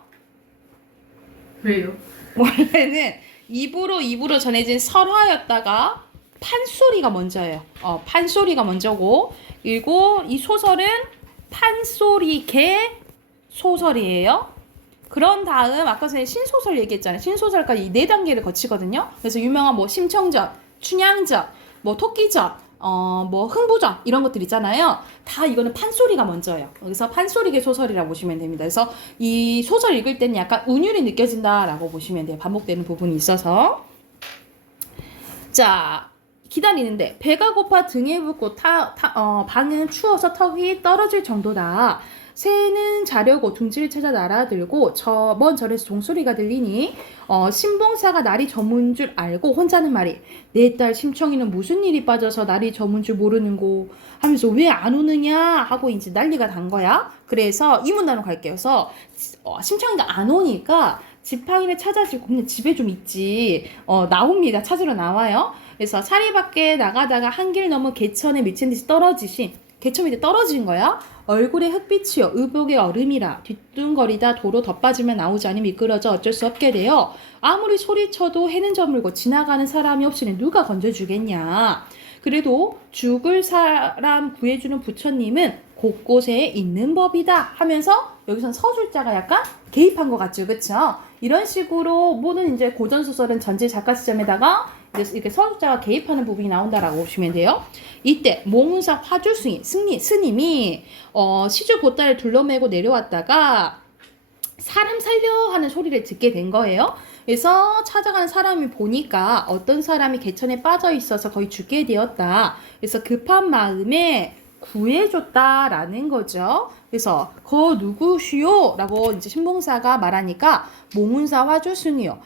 왜요? 원래는 입으로 전해진 설화였다가 판소리가 먼저예요. 판소리가 먼저고 그리고 이 소설은 판소리계 소설이에요. 그런 다음 아까 전에 신소설 얘기했잖아요. 신소설까지 이 4단계를 거치거든요. 그래서 유명한 뭐 심청전, 춘향전, 뭐 토끼전, 뭐 흥부전 이런 것들 있잖아요. 다 이거는 판소리가 먼저예요. 그래서 판소리계 소설이라고 보시면 됩니다. 그래서 이 소설 읽을 때는 약간 운율이 느껴진다라고 보시면 돼요. 반복되는 부분이 있어서. 자, 기다리는데 배가 고파 등에 붓고 방은 추워서 턱이 떨어질 정도다. 새는 자려고 둥지를 찾아 날아들고 먼 절에서 종소리가 들리니 신봉사가 날이 저문 줄 알고 혼자는 말이 내 딸 심청이는 무슨 일이 빠져서 날이 저문 줄 모르는고 하면서 왜 안 오느냐 하고 이제 난리가 난 거야. 그래서 이 문단으로 갈게요. 그래서 심청이가 안 오니까 지팡이를 찾아주고 그냥 집에 좀 있지 나옵니다. 찾으러 나와요. 그래서 사리 밖에 나가다가 한 길 넘어 개천에 미친 듯이 개천 밑에 떨어진 거야. 얼굴에 흙빛이요 의복에 얼음이라 뒤뚱거리다 도로 덧빠지면 나오지 않으면 미끄러져 어쩔 수 없게 돼요. 아무리 소리쳐도 해는 저물고 지나가는 사람이 없이는 누가 건져주겠냐. 그래도 죽을 사람 구해주는 부처님은 곳곳에 있는 법이다 하면서 여기선 서술자가 약간 개입한 것 같죠. 그쵸? 이런 식으로 모든 이제 고전소설은 전체 작가 시점에다가 이렇게 서술자가 개입하는 부분이 나온다라고 보시면 돼요. 이때 몽운사 스님이 시주 보따리를 둘러매고 내려왔다가 사람 살려 하는 소리를 듣게 된 거예요. 그래서 찾아가는 사람이 보니까 어떤 사람이 개천에 빠져 있어서 거의 죽게 되었다. 그래서 급한 마음에 구해줬다라는 거죠. 그래서 누구시오? 라고 이제 신봉사가 말하니까 몽운사 화주승이요.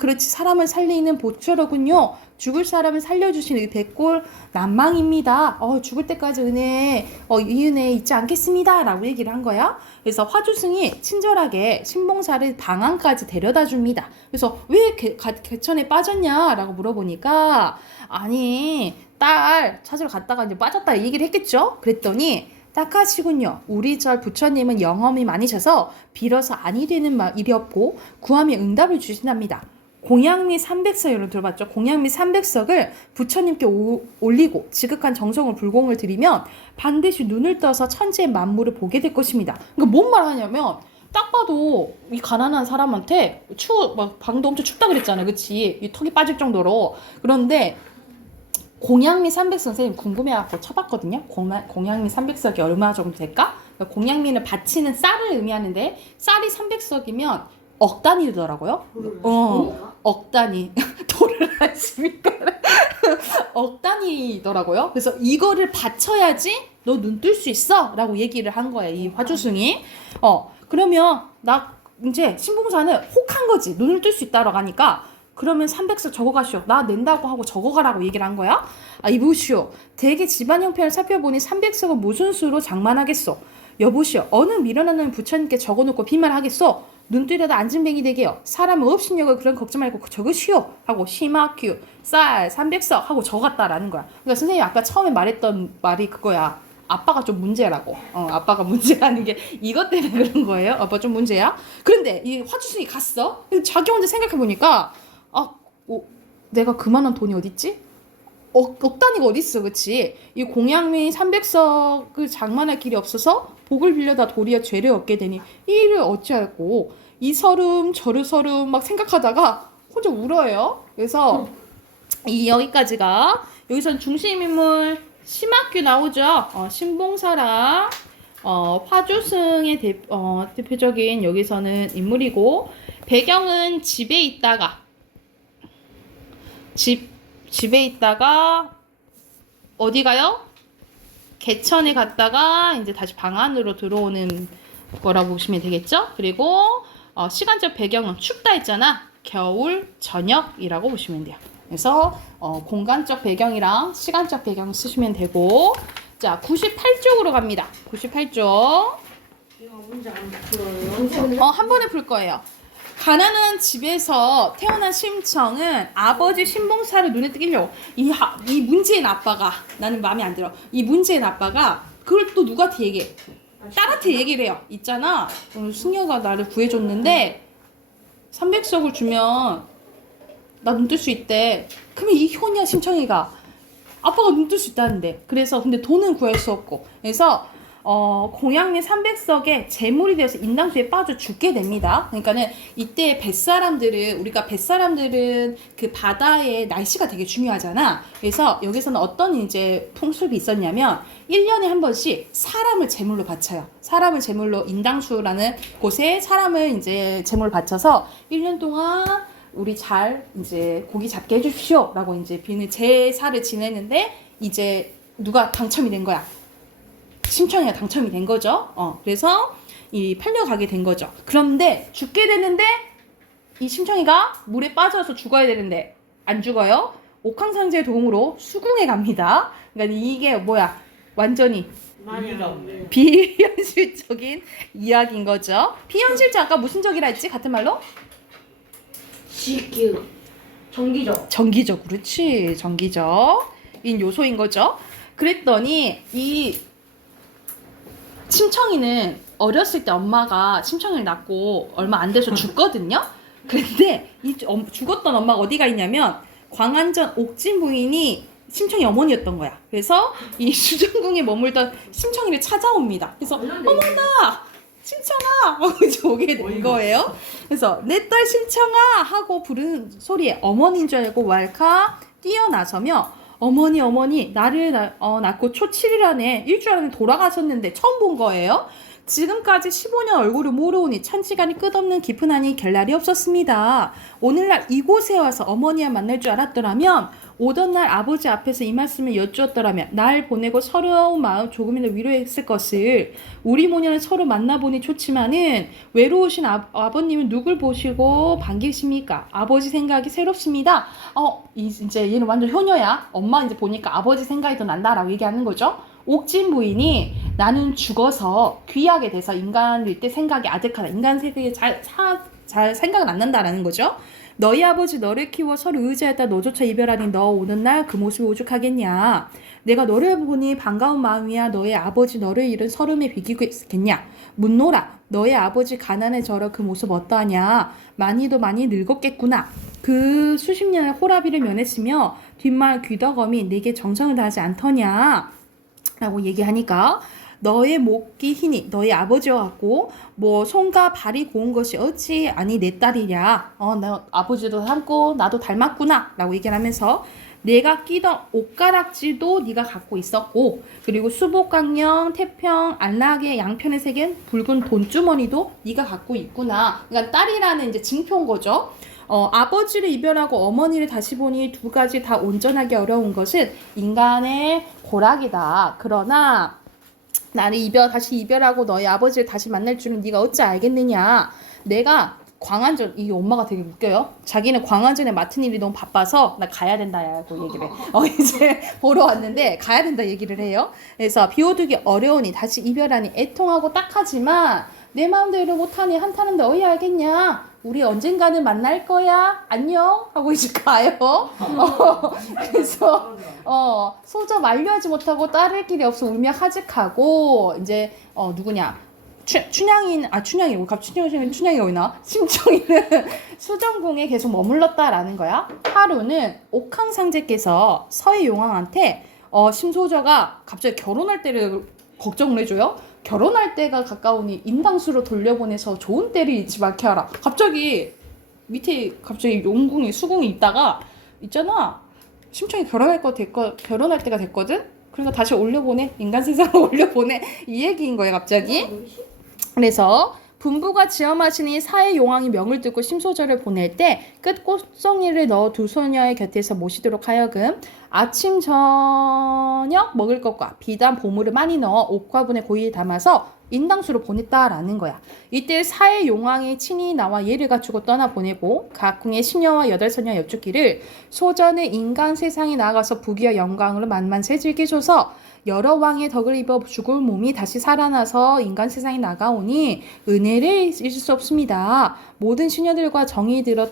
그렇지 사람을 살리는 보초로군요. 죽을 사람을 살려주시는 이 백골 난망입니다. 죽을 때까지 이 은혜 잊지 않겠습니다. 라고 얘기를 한 거야. 그래서 화주승이 친절하게 신봉사를 방안까지 데려다 줍니다. 그래서 왜 개천에 빠졌냐? 라고 물어보니까 아니 딸 찾으러 갔다가 이제 빠졌다 이 얘기를 했겠죠. 그랬더니 딱하시군요. 우리 절 부처님은 영험이 많으셔서 빌어서 아니 되는 일이 없고 구하면 응답을 주신답니다. 공양미 300석 여러분 들어봤죠? 공양미 300석을 부처님께 올리고 지극한 정성을 불공을 드리면 반드시 눈을 떠서 천지의 만물을 보게 될 것입니다. 그러니까 뭔 말하냐면 딱 봐도 이 가난한 사람한테 방도 엄청 춥다 그랬잖아. 그치? 이 턱이 빠질 정도로. 그런데 공양미 300석 선생님 궁금해갖고 쳐봤거든요. 공양미 300석이 얼마 정도 될까? 그러니까 공양미는 바치는 쌀을 의미하는데 쌀이 300석이면 억 단위더라고요. 억 단위. 도를 하십니까? 억 단위더라고요. 그래서 이거를 바쳐야지 너 눈 뜰 수 있어 라고 얘기를 한 거예요. 이 화주승이. 그러면 나 이제 신봉사는 혹한 거지. 눈을 뜰 수 있다라고 하니까 그러면 300석 적어가시오. 나 낸다고 하고 적어가라고 얘기를 한 거야. 이보시오. 대개 집안 형편을 살펴보니 300석은 무슨 수로 장만하겠소. 여보시오. 어느 미련하는 부처님께 적어놓고 빈말하겠소. 눈 뜨려다 앉은뱅이 되게요. 사람 없신여고 그런 걱정 말고 적으시오. 하고 심학규 쌀 300석 하고 적었다라는 거야. 그러니까 선생님이 아까 처음에 말했던 말이 그거야. 아빠가 좀 문제라고. 아빠가 문제라는 게 이것 때문에 그런 거예요. 아빠 좀 문제야. 그런데 이 화주승이 갔어. 자기 혼자 생각해보니까 내가 그만한 돈이 어딨지? 억 단위가 어딨어, 그치? 이 공양미 300석을 장만할 길이 없어서 복을 빌려다 도리어 죄를 얻게 되니 이 일을 어찌할꼬 이 서름 저를 서름 막 생각하다가 혼자 울어요. 그래서 여기까지가 여기선 중심인물 심학규 나오죠. 신봉사랑 화주승의 대표적인 여기서는 인물이고 배경은 집에 있다가 집에 있다가 어디 가요? 개천에 갔다가 이제 다시 방 안으로 들어오는 거라고 보시면 되겠죠? 그리고 시간적 배경은 춥다 했잖아. 겨울 저녁이라고 보시면 돼요. 그래서 공간적 배경이랑 시간적 배경 쓰시면 되고 자 98쪽으로 갑니다. 98쪽 이거 문제 안 풀어요. 한 번에 풀 거예요. 가난한 집에서 태어난 심청은 아버지 신봉사를 눈에 띄려고 이 문재인 아빠가 나는 마음에 안 들어. 이 문재인 아빠가 그걸 또 누구한테 얘기해? 딸한테 얘기를 해요. 있잖아. 승려가 나를 구해줬는데 300석을 주면 나 눈 뜰 수 있대. 그러면 이 효녀 심청이가 아빠가 눈 뜰 수 있다는데. 그래서 근데 돈은 구할 수 없고. 그래서 공양내 300석에 재물이 되어서 인당수에 빠져 죽게 됩니다. 그러니까는 이때 우리가 뱃사람들은 그 바다의 날씨가 되게 중요하잖아. 그래서 여기서는 어떤 이제 풍습이 있었냐면 1년에 한 번씩 사람을 제물로 바쳐요. 사람을 제물로 인당수라는 곳에 사람을 이제 제물로 바쳐서 1년 동안 우리 잘 이제 고기 잡게 해주십시오 라고 이제 비는 제사를 지내는데 이제 누가 당첨이 된 거야. 심청이가 당첨이 된 거죠. 그래서 팔려가게 된 거죠. 그런데 죽게 되는데 이 심청이가 물에 빠져서 죽어야 되는데 안 죽어요. 옥황상제의 도움으로 수궁에 갑니다. 그러니까 이게 뭐야? 완전히 비현실적인 이야기인 거죠. 비현실적 아까 무슨 적이라 했지? 같은 말로? CQ 정기적. 정기적. 그렇지. 정기적인 요소인 거죠. 그랬더니 이 심청이는 어렸을 때 엄마가 심청이를 낳고 얼마 안 돼서 죽거든요. 그런데 이 죽었던 엄마가 어디가 있냐면 광안전 옥진 부인이 심청이 어머니였던 거야. 그래서 이 수정궁에 머물던 심청이를 찾아옵니다. 그래서 어머나 심청아 하고 이제 오게 된 거예요. 그래서 내 딸 심청아 하고 부르는 소리에 어머니인 줄 알고 왈칵 뛰어나서며 어머니 나를 낳고 초 7일 안에 일주일 안에 돌아가셨는데 처음 본 거예요. 지금까지 15년 얼굴을 모르오니 천지간이 끝없는 깊은 한이 결날이 없었습니다. 오늘날 이곳에 와서 어머니와 만날 줄 알았더라면 오던 날 아버지 앞에서 이 말씀을 여쭈었더라면 날 보내고 서러운 마음 조금이라도 위로했을 것을. 우리 모녀는 서로 만나보니 좋지만은 외로우신 아버님은 누굴 보시고 반기십니까? 아버지 생각이 새롭습니다. 이제 얘는 완전 효녀야. 엄마 이제 보니까 아버지 생각이 더 난다라고 얘기하는 거죠. 옥진 부인이 나는 죽어서 귀하게 돼서 인간일 때 생각이 아득하다. 인간 세계에 잘 생각은 안 난다라는 거죠. 너희 아버지 너를 키워 서로 의지하다 너조차 이별하니 너 오는 날 그 모습이 오죽하겠냐. 내가 너를 보니 반가운 마음이야. 너의 아버지 너를 잃은 서름에 비기겠냐. 묻노라. 너의 아버지 가난에 절어 그 모습 어떠하냐. 많이 늙었겠구나. 그 수십 년의 호라비를 면했으며 뒷말 귀덕엄이 내게 정성을 다하지 않더냐 라고 얘기하니까 너의 목이 희니 너의 아버지와 같고 뭐 손과 발이 고운 것이 어찌 아니 내 딸이냐. 나 아버지도 닮고 나도 닮았구나 라고 얘기를 하면서 내가 끼던 옷가락지도 네가 갖고 있었고 그리고 수복강령 태평 안락의 양편에 새긴 붉은 돈주머니도 네가 갖고 있구나. 그러니까 딸이라는 이제 증표인 거죠. 아버지를 이별하고 어머니를 다시 보니 두 가지 다 온전하기 어려운 것은 인간의 고락이다. 그러나 나를 다시 이별하고 너희 아버지를 다시 만날 줄은 네가 어찌 알겠느냐. 내가 광안전, 이 엄마가 되게 웃겨요. 자기는 광안전에 맡은 일이 너무 바빠서 나 가야 된다고 얘기를 해. 이제 보러 왔는데 가야 된다 얘기를 해요. 그래서 비워두기 어려우니 다시 이별하니 애통하고 딱하지만 내 마음대로 못하니 한타는데 어이 알겠냐. 우리 언젠가는 만날 거야. 안녕 하고 이제 가요. 그래서 소저 만류하지 못하고 따를 길이 없어 울며 하직하고 이제 누구냐 춘향이고 갑자기 춘향이가 왜 나와? 심청이는 수정궁에 계속 머물렀다라는 거야. 하루는 옥황상제께서 서해용왕한테 심소저가 갑자기 결혼할 때를 걱정을 해줘요. 결혼할 때가 가까우니 인당수로 돌려보내서 좋은 때를 잊지 말게 하라. 갑자기 밑에 용궁에 수궁이 있다가 있잖아. 심청이 결혼할 때가 됐거든. 그러니까 다시 올려보내. 인간 세상으로 올려보내. 이 얘기인 거예요 갑자기. 그래서 군부가 지엄하시니 사의 용왕이 명을 듣고 심소절을 보낼 때 끝 꽃송이를 넣어 두 소녀의 곁에서 모시도록 하여금 아침 저녁 먹을 것과 비단 보물을 많이 넣어 옥화분에 고이 담아서 인당수로 보냈다라는 거야. 이때 사의 용왕이 친히 나와 예를 갖추고 떠나 보내고 각궁의 시녀와 여덟 소녀 여쭙기를 소전의 인간 세상에 나아가서 부귀와 영광으로 만만세 즐기소서. 여러 왕의 덕을 입어 죽을 몸이 다시 살아나서 인간 세상에 나가오니 은혜를 잊을 수 없습니다. 모든 시녀들과 정이 들어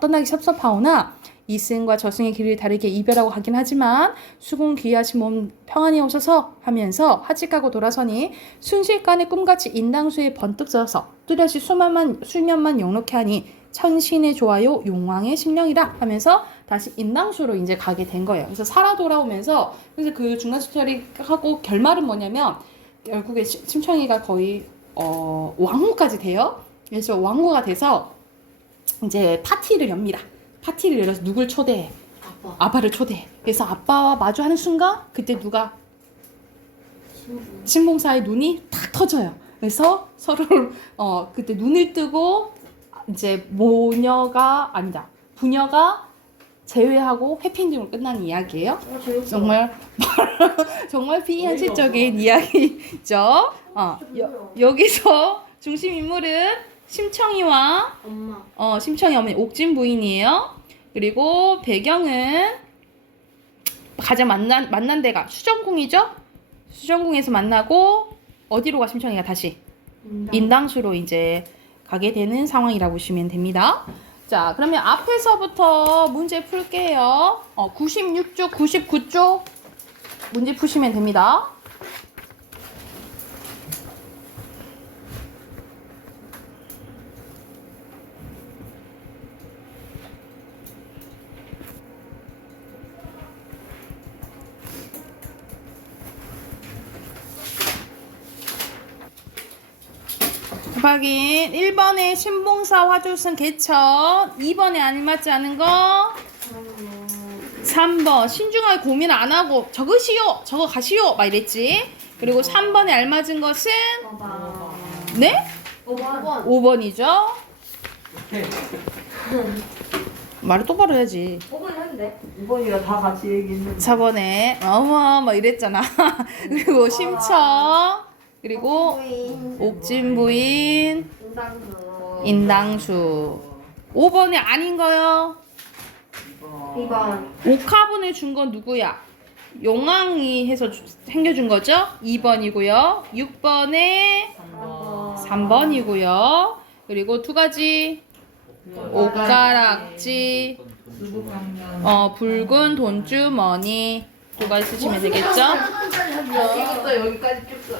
떠나기 섭섭하오나 이승과 저승의 길을 다르게 이별하고 가긴 하지만 수군 귀하신 몸 평안히 오셔서 하면서 하직하고 돌아서니 순식간에 꿈같이 인당수에 번뜩 서서 뚜렷이 수면만 영록해 하니 천신의 좋아요 용왕의 심령이라 하면서 다시 인당수로 이제 가게 된 거예요. 그래서 살아 돌아오면서 그래서 그 중간 스토리 하고 결말은 뭐냐면 결국에 심청이가 거의 왕후까지 돼요. 그래서 왕후가 돼서 이제 파티를 엽니다. 파티를 열어서 누굴 초대해? 아빠를 초대해. 그래서 아빠와 마주하는 순간 그때 누가 신봉사의 눈이 탁 터져요. 그래서 서로를 그때 눈을 뜨고 이제 부녀가 제외하고 해피엔딩으로 끝나는 이야기예요. 정말 정말 비현실적인 이야기죠. 여기서 중심 인물은 심청이와 엄마. 심청이 어머니 옥진 부인이에요. 그리고 배경은 가장 만난 데가 수정궁이죠. 수정궁에서 만나고 어디로 가 심청이가 다시 인당수로 이제 가게 되는 상황이라고 보시면 됩니다. 자, 그러면 앞에서부터 문제 풀게요. 96쪽, 99쪽 문제 푸시면 됩니다. 확인. 1번에 신봉사 화조승 개천, 2번에 알맞지 않은 거 3번 신중하게 고민 안 하고 적으시오 적어 가시오 막 이랬지. 그리고 3번에 알맞은 것은 네? 5번. 5번이죠. 말을 똑바로 해야지. 5번 했는데. 2번이랑 다 같이 얘기했는데 4번에 어머 막 이랬잖아. 그리고 심청, 그리고 옥진 부인, 인당수. 5번이 아닌 거요. 2번. 옥화분을 준 건 누구야? 용왕이 해서 챙겨준 거죠? 2번이고요. 6번에 3번이고요. 그리고 두 가지 옷가락지, 붉은 돈주머니 두 가지 쓰시면 되겠죠? 여기부터 여기까지 쭉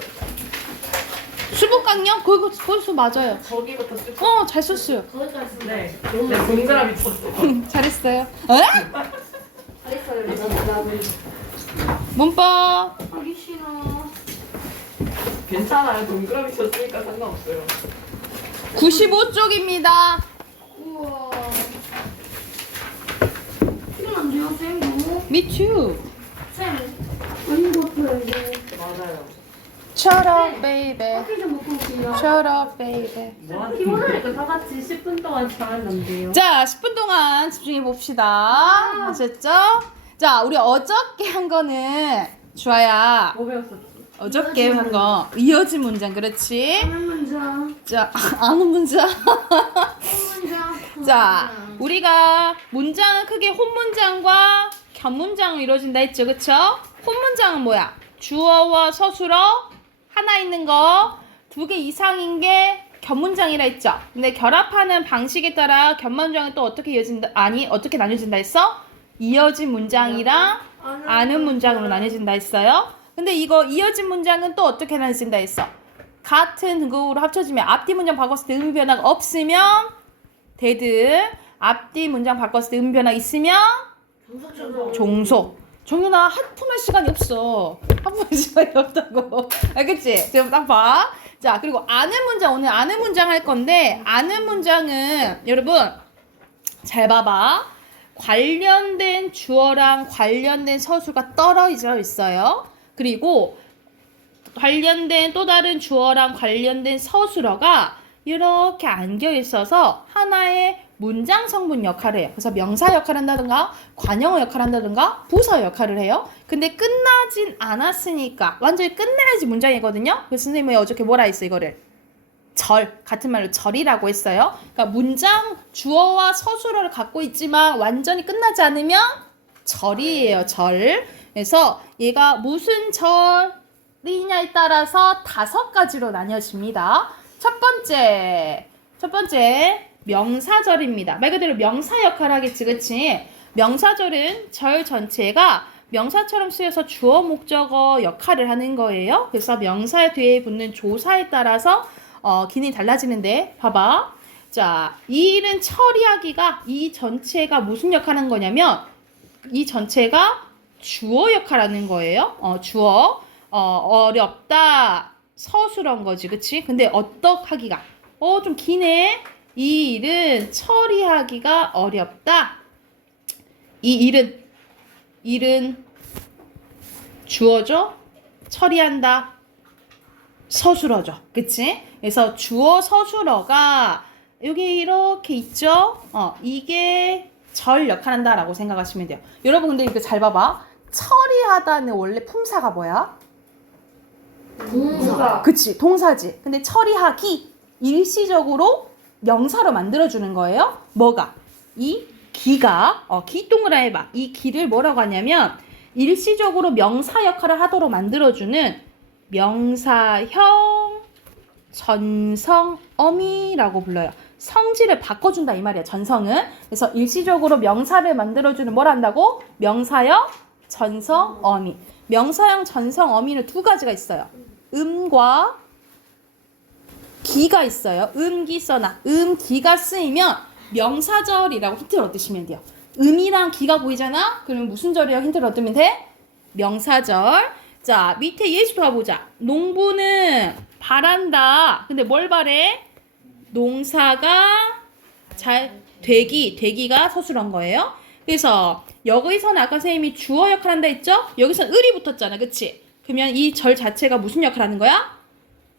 수북강령? 거기서 맞아요. 저기부터 쭉 잘 썼어요. 거기까지 네. 내 동그라미 쳤어 잘했어요. 잘했어요. 문법. 하기 싫어. 괜찮아요 동그라미 쳤으니까 상관없어요 95쪽입니다. 우와. 이건 안 돼요, 쌤? 너무. Me too. 쌤. 아닌 것 같아요, 이게. 맞아요 Shut up, baby. 커피 좀 먹고 올게요. Shut up, baby. 피곤하니까 다 같이 10분 동안 잘하면 안 돼요. 자, 10분 동안 집중해 봅시다. 아셨죠? 자, 우리 어저께 한 거는 주아야. 뭐 배웠었지? 어저께 한 거 이어진 문장 그렇지? 하는 문장. 자, 아는 문장. 문장. 자, 우리가 문장은 크게 혼문장과 겹문장으로 이루어진다 했죠, 그쵸? 혼문장은 뭐야? 주어와 서술어 하나 있는 거, 두 개 이상인 게 겹문장이라 했죠. 근데 결합하는 방식에 따라 겹문장은 또 어떻게 이어진다? 아니, 어떻게 나뉘어진다 했어? 이어진 문장이랑 아는 문장으로 나뉘어진다 했어요. 근데 이거 이어진 문장은 또 어떻게 나뉘어진다 했어? 같은 등급으로 합쳐지면 앞뒤 문장 바꿨을 때 의미 변화가 없으면 데드, 앞뒤 문장 바꿨을 때 의미 변화가 있으면 종속. 정윤아, 하품할 시간이 없어. 하품할 시간이 없다고. 알겠지? 지금 딱 봐. 자, 그리고 아는 문장, 오늘 아는 문장 할 건데, 아는 문장은, 여러분, 잘 봐봐. 관련된 주어랑 관련된 서술가 떨어져 있어요. 그리고 관련된 또 다른 주어랑 관련된 서술어가 이렇게 안겨 있어서 하나의 문장 성분 역할을 해요. 그래서 명사 역할을 한다든가 관형어 역할을 한다든가 부사 역할을 해요. 근데 끝나진 않았으니까 완전히 끝내야지 문장이거든요. 그래서 선생님이 어저께 뭐라 했어 이거를? 절, 같은 말로 절이라고 했어요. 그러니까 문장 주어와 서술어를 갖고 있지만 완전히 끝나지 않으면 절이에요. 절. 그래서 얘가 무슨 절이냐에 따라서 5가지로 나뉘어집니다. 첫 번째 명사절입니다. 말 그대로 명사 역할을 하겠지, 그치? 명사절은 절 전체가 명사처럼 쓰여서 주어 목적어 역할을 하는 거예요. 그래서 명사 뒤에 붙는 조사에 따라서 기능이 달라지는데 봐봐. 자, 이 일은 처리하기가 이 전체가 무슨 역할을 하는 거냐면 이 전체가 주어 역할을 하는 거예요. 주어. 어렵다. 서술한 거지. 그치? 근데 어떡하기가. 좀 기네. 이 일은 처리하기가 어렵다. 이 일은 주어죠? 처리한다. 서술어죠. 그치? 그래서 주어 서술어가 여기 이렇게 있죠? 이게 절 역할한다 라고 생각하시면 돼요. 여러분 근데 이거 잘 봐봐. 처리하다는 원래 품사가 뭐야? 동사. 그치, 동사지. 근데 처리하기 일시적으로 명사로 만들어주는 거예요. 뭐가? 이 기가 기 동그라미 봐. 이 기를 뭐라고 하냐면 일시적으로 명사 역할을 하도록 만들어주는 명사형 전성어미라고 불러요. 성질을 바꿔준다 이 말이야. 전성은. 그래서 일시적으로 명사를 만들어주는 뭘 한다고? 명사형 전성어미. 명사형 전성어미는 2가지가 있어요. 음과 기가 있어요. 음기 써나. 기가 쓰이면 명사절이라고 힌트를 얻으시면 돼요. 음이랑 기가 보이잖아? 그러면 무슨 절이라고 힌트를 얻으면 돼? 명사절. 자, 밑에 예시 봐보자. 농부는 바란다. 근데 뭘 바래? 농사가 잘 되기가 서술한 거예요. 그래서 여기서는 아까 선생님이 주어 역할 한다 했죠? 여기서는 을이 붙었잖아. 그치? 그러면 이 절 자체가 무슨 역할 하는 거야?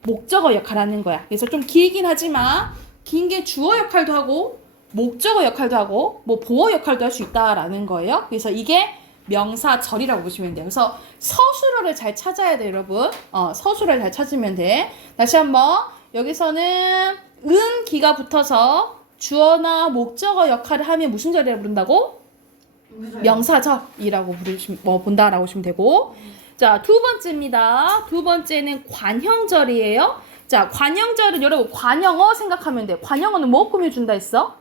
목적어 역할 하는 거야. 그래서 좀 길긴 하지만 긴 게 주어 역할도 하고 목적어 역할도 하고 뭐 보어 역할도 할 수 있다라는 거예요. 그래서 이게 명사절이라고 보시면 돼요. 그래서 서술어를 잘 찾아야 돼요, 여러분. 서술어를 잘 찾으면 돼. 다시 한번 여기서는 기가 붙어서 주어나 목적어 역할을 하면 무슨 절이라고 부른다고? 명사절이라고 본다라고 보시면 되고. 자, 2번째입니다. 2번째는 관형절이에요. 자, 관형절은 여러분 관형어 생각하면 돼. 관형어는 뭐 꾸며준다 했어?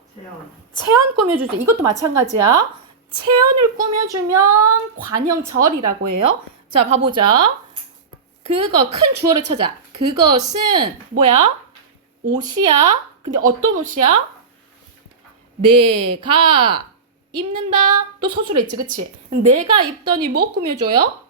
체언 꾸며주죠. 이것도 마찬가지야. 체언을 꾸며주면 관형절이라고 해요. 자, 봐보자. 그거 큰 주어를 찾아. 그것은 뭐야? 옷이야. 근데 어떤 옷이야? 내가 입는다. 또 서술했지, 그치? 내가 입더니 뭐 꾸며줘요?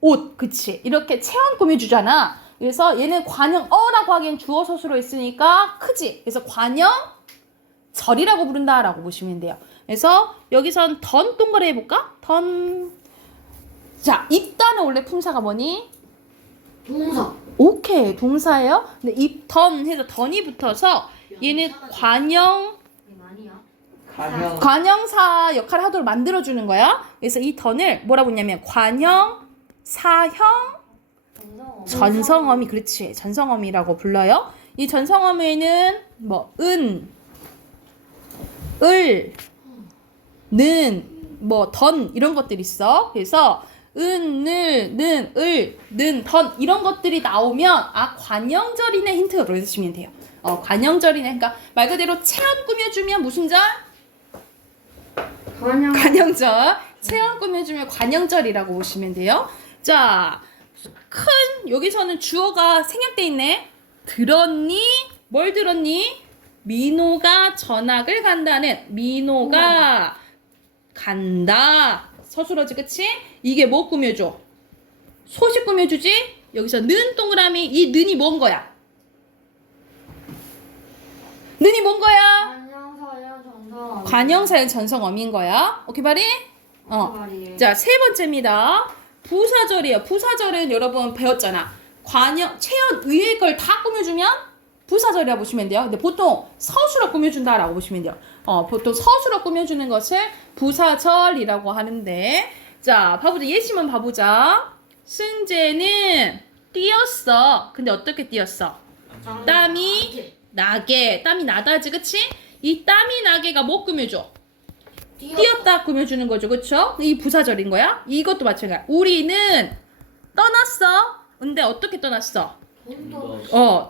옷, 그치? 이렇게 체언 꾸며주잖아. 그래서 얘는 관형어라고 하기엔 주어 서술어 있으니까 크지? 그래서 관형절이라고 부른다라고 보시면 돼요. 그래서 여기선 던 동그라미 해볼까? 던. 자, 입다는 원래 품사가 뭐니? 동사. 오케이, 동사예요. 근데 입던 해서 던이 붙어서 얘는 관형사 역할을 하도록 만들어주는 거야. 그래서 이 던을 뭐라고 했냐면 관형사형 전성어미. 그렇지, 전성어미라고 불러요. 이 전성어미는 뭐 을, 는, 뭐 던 이런 것들이 있어. 그래서 는, 던 이런 것들이 나오면 관형절이네 힌트를 얻으시면 돼요. 관형절이네. 그러니까 말 그대로 체언 꾸며주면 무슨 절? 관형절. 체언 꾸며주면 관형절이라고 보시면 돼요. 자, 여기서는 주어가 생략돼 있네. 들었니? 뭘 들었니? 민호가 전학을 간다는 민호가 간다. 서술어지, 그치? 이게 뭐 꾸며줘? 소식 꾸며주지? 여기서 는 동그라미. 이 는이 뭔 거야? 는이 뭔 거야? 관형사형 전성어미인 거야. 오케이, 바리? 자, 3번째입니다. 부사절이에요. 부사절은 여러분 배웠잖아. 체언 위의 걸 다 꾸며주면 부사절이라고 보시면 돼요. 근데 보통 서술어 꾸며준다라고 보시면 돼요. 보통 서술어 꾸며주는 것을 부사절이라고 하는데, 자, 봐보자. 예시문 봐보자. 승재는 뛰었어. 근데 어떻게 뛰었어? 땀이 나게. 땀이 나다지, 그치? 이 땀이 나게가 뭐 꾸며줘? 뛰었다 꾸며주는 거죠, 그쵸? 이 부사절인 거야. 이것도 마찬가지야. 우리는 떠났어. 근데 어떻게 떠났어?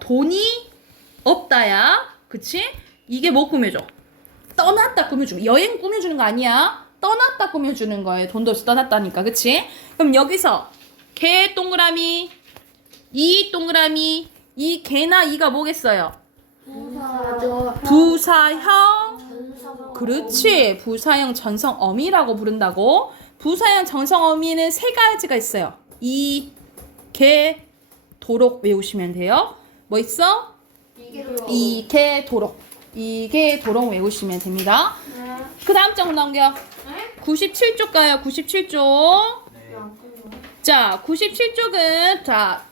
돈이 없다야. 그치? 이게 뭐 꾸며줘? 떠났다 꾸며주는, 여행 꾸며주는 거 아니야. 떠났다 꾸며주는 거예요. 돈도 없이 떠났다니까. 그치? 그럼 여기서 개 동그라미, 이 동그라미, 이 개나 이가 뭐겠어요? 부사형. 그렇지. 부사형 전성어미라고 부른다고. 부사형 전성어미는 세 가지가 있어요. 이, 개, 도록 외우시면 돼요. 뭐 있어? 이개 도록. 이개 도록 외우시면 됩니다. 그 다음 장 넘겨. 97쪽 가요. 97쪽. 자, 97쪽은 자,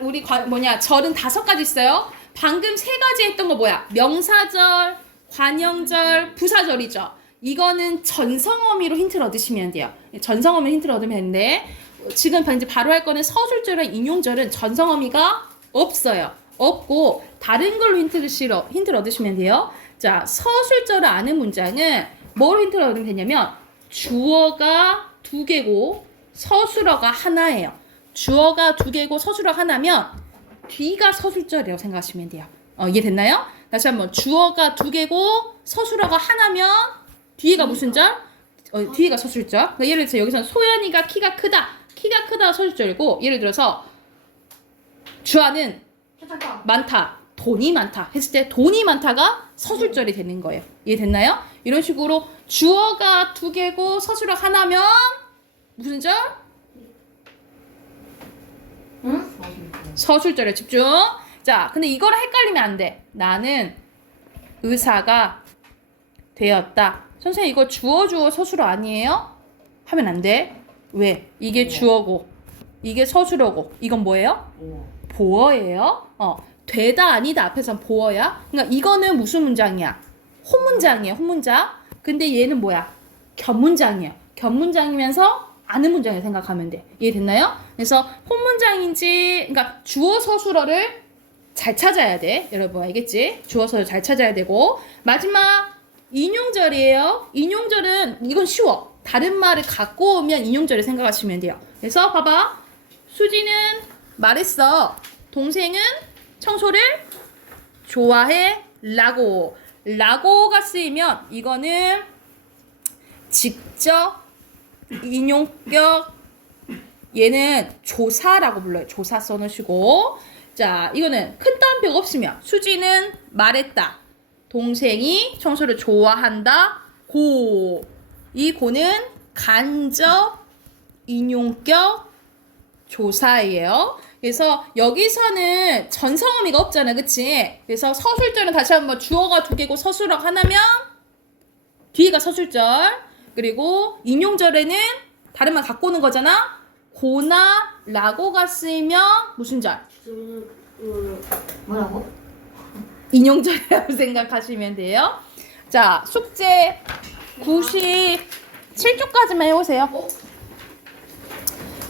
우리 절은 5가지 있어요. 방금 3가지 했던 거 뭐야? 명사절, 관형절, 부사절이죠. 이거는 전성어미로 힌트를 얻으시면 돼요. 전성어미로 힌트를 얻으면 되는데, 지금 이제 바로 할 거는 서술절이랑 인용절은 전성어미가 없어요. 없고 다른 걸로 힌트를 얻으시면 돼요. 자, 서술절을 아는 문장은 뭘 힌트를 얻으면 되냐면 주어가 2개고 서술어가 하나예요. 주어가 2개고 서술어가 하나면 뒤가 서술절이라고 생각하시면 돼요. 이해됐나요? 다시 한번. 주어가 2개고 서술어가 하나면 뒤가 무슨 절? 뒤가 서술절. 그러니까 예를 들어서 여기서는 소연이가 키가 크다. 키가 크다 서술절이고, 예를 들어서 주아는 많다, 돈이 많다 했을 때 돈이 많다가 서술절이 되는 거예요. 이해됐나요? 이런 식으로 주어가 2개고 서술어 하나면 무슨 절? 서술절에 집중. 자, 근데 이거랑 헷갈리면 안 돼. 나는 의사가 되었다. 선생님 이거 주어 서술어 아니에요? 하면 안 돼. 왜? 이게 주어고 이게 서술어고 이건 뭐예요? 보어예요. 되다 아니다 앞에선 보어야. 그러니까 이거는 무슨 문장이야? 혼문장이에요. 혼문장. 근데 얘는 뭐야? 겹문장이에요. 겹문장이면서 아는 문장을 생각하면 돼. 이해됐나요? 그래서 혼문장인지, 그러니까 주어 서술어를 잘 찾아야 돼. 여러분 알겠지? 주어 서술 잘 찾아야 되고, 마지막 인용절이에요. 인용절은 이건 쉬워. 다른 말을 갖고 오면 인용절을 생각하시면 돼요. 그래서 봐봐. 수지는 말했어. 동생은 청소를 좋아해. 라고가 쓰이면 이거는 직접 인용격, 얘는 조사라고 불러요. 조사 써놓으시고, 자, 이거는 큰 따옴표가 없으면 수지는 말했다. 동생이 청소를 좋아한다. 이 고는 간접 인용격 조사예요. 그래서 여기서는 전성어미가 없잖아, 그치? 그래서 서술절은 다시 한번 주어가 2개고 서술어가 하나면 뒤가 서술절. 그리고 인용절에는 다른 말 갖고 오는 거잖아. 고나 라고가 쓰이면 무슨 절? 뭐라고? 인용절이라고 생각하시면 돼요. 자, 숙제 97쪽까지만 해오세요.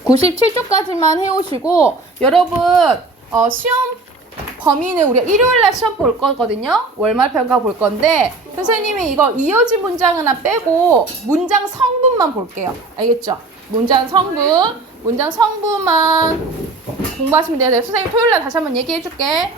97쪽까지만 해오시고, 여러분 시험 범위는 우리가 일요일날 시험 볼 거거든요. 월말평가 볼 건데 선생님이 이거 이어진 문장은 하나 빼고 문장 성분만 볼게요. 알겠죠? 문장 성분만 공부하시면 돼요. 선생님 토요일날 다시 한번 얘기해 줄게.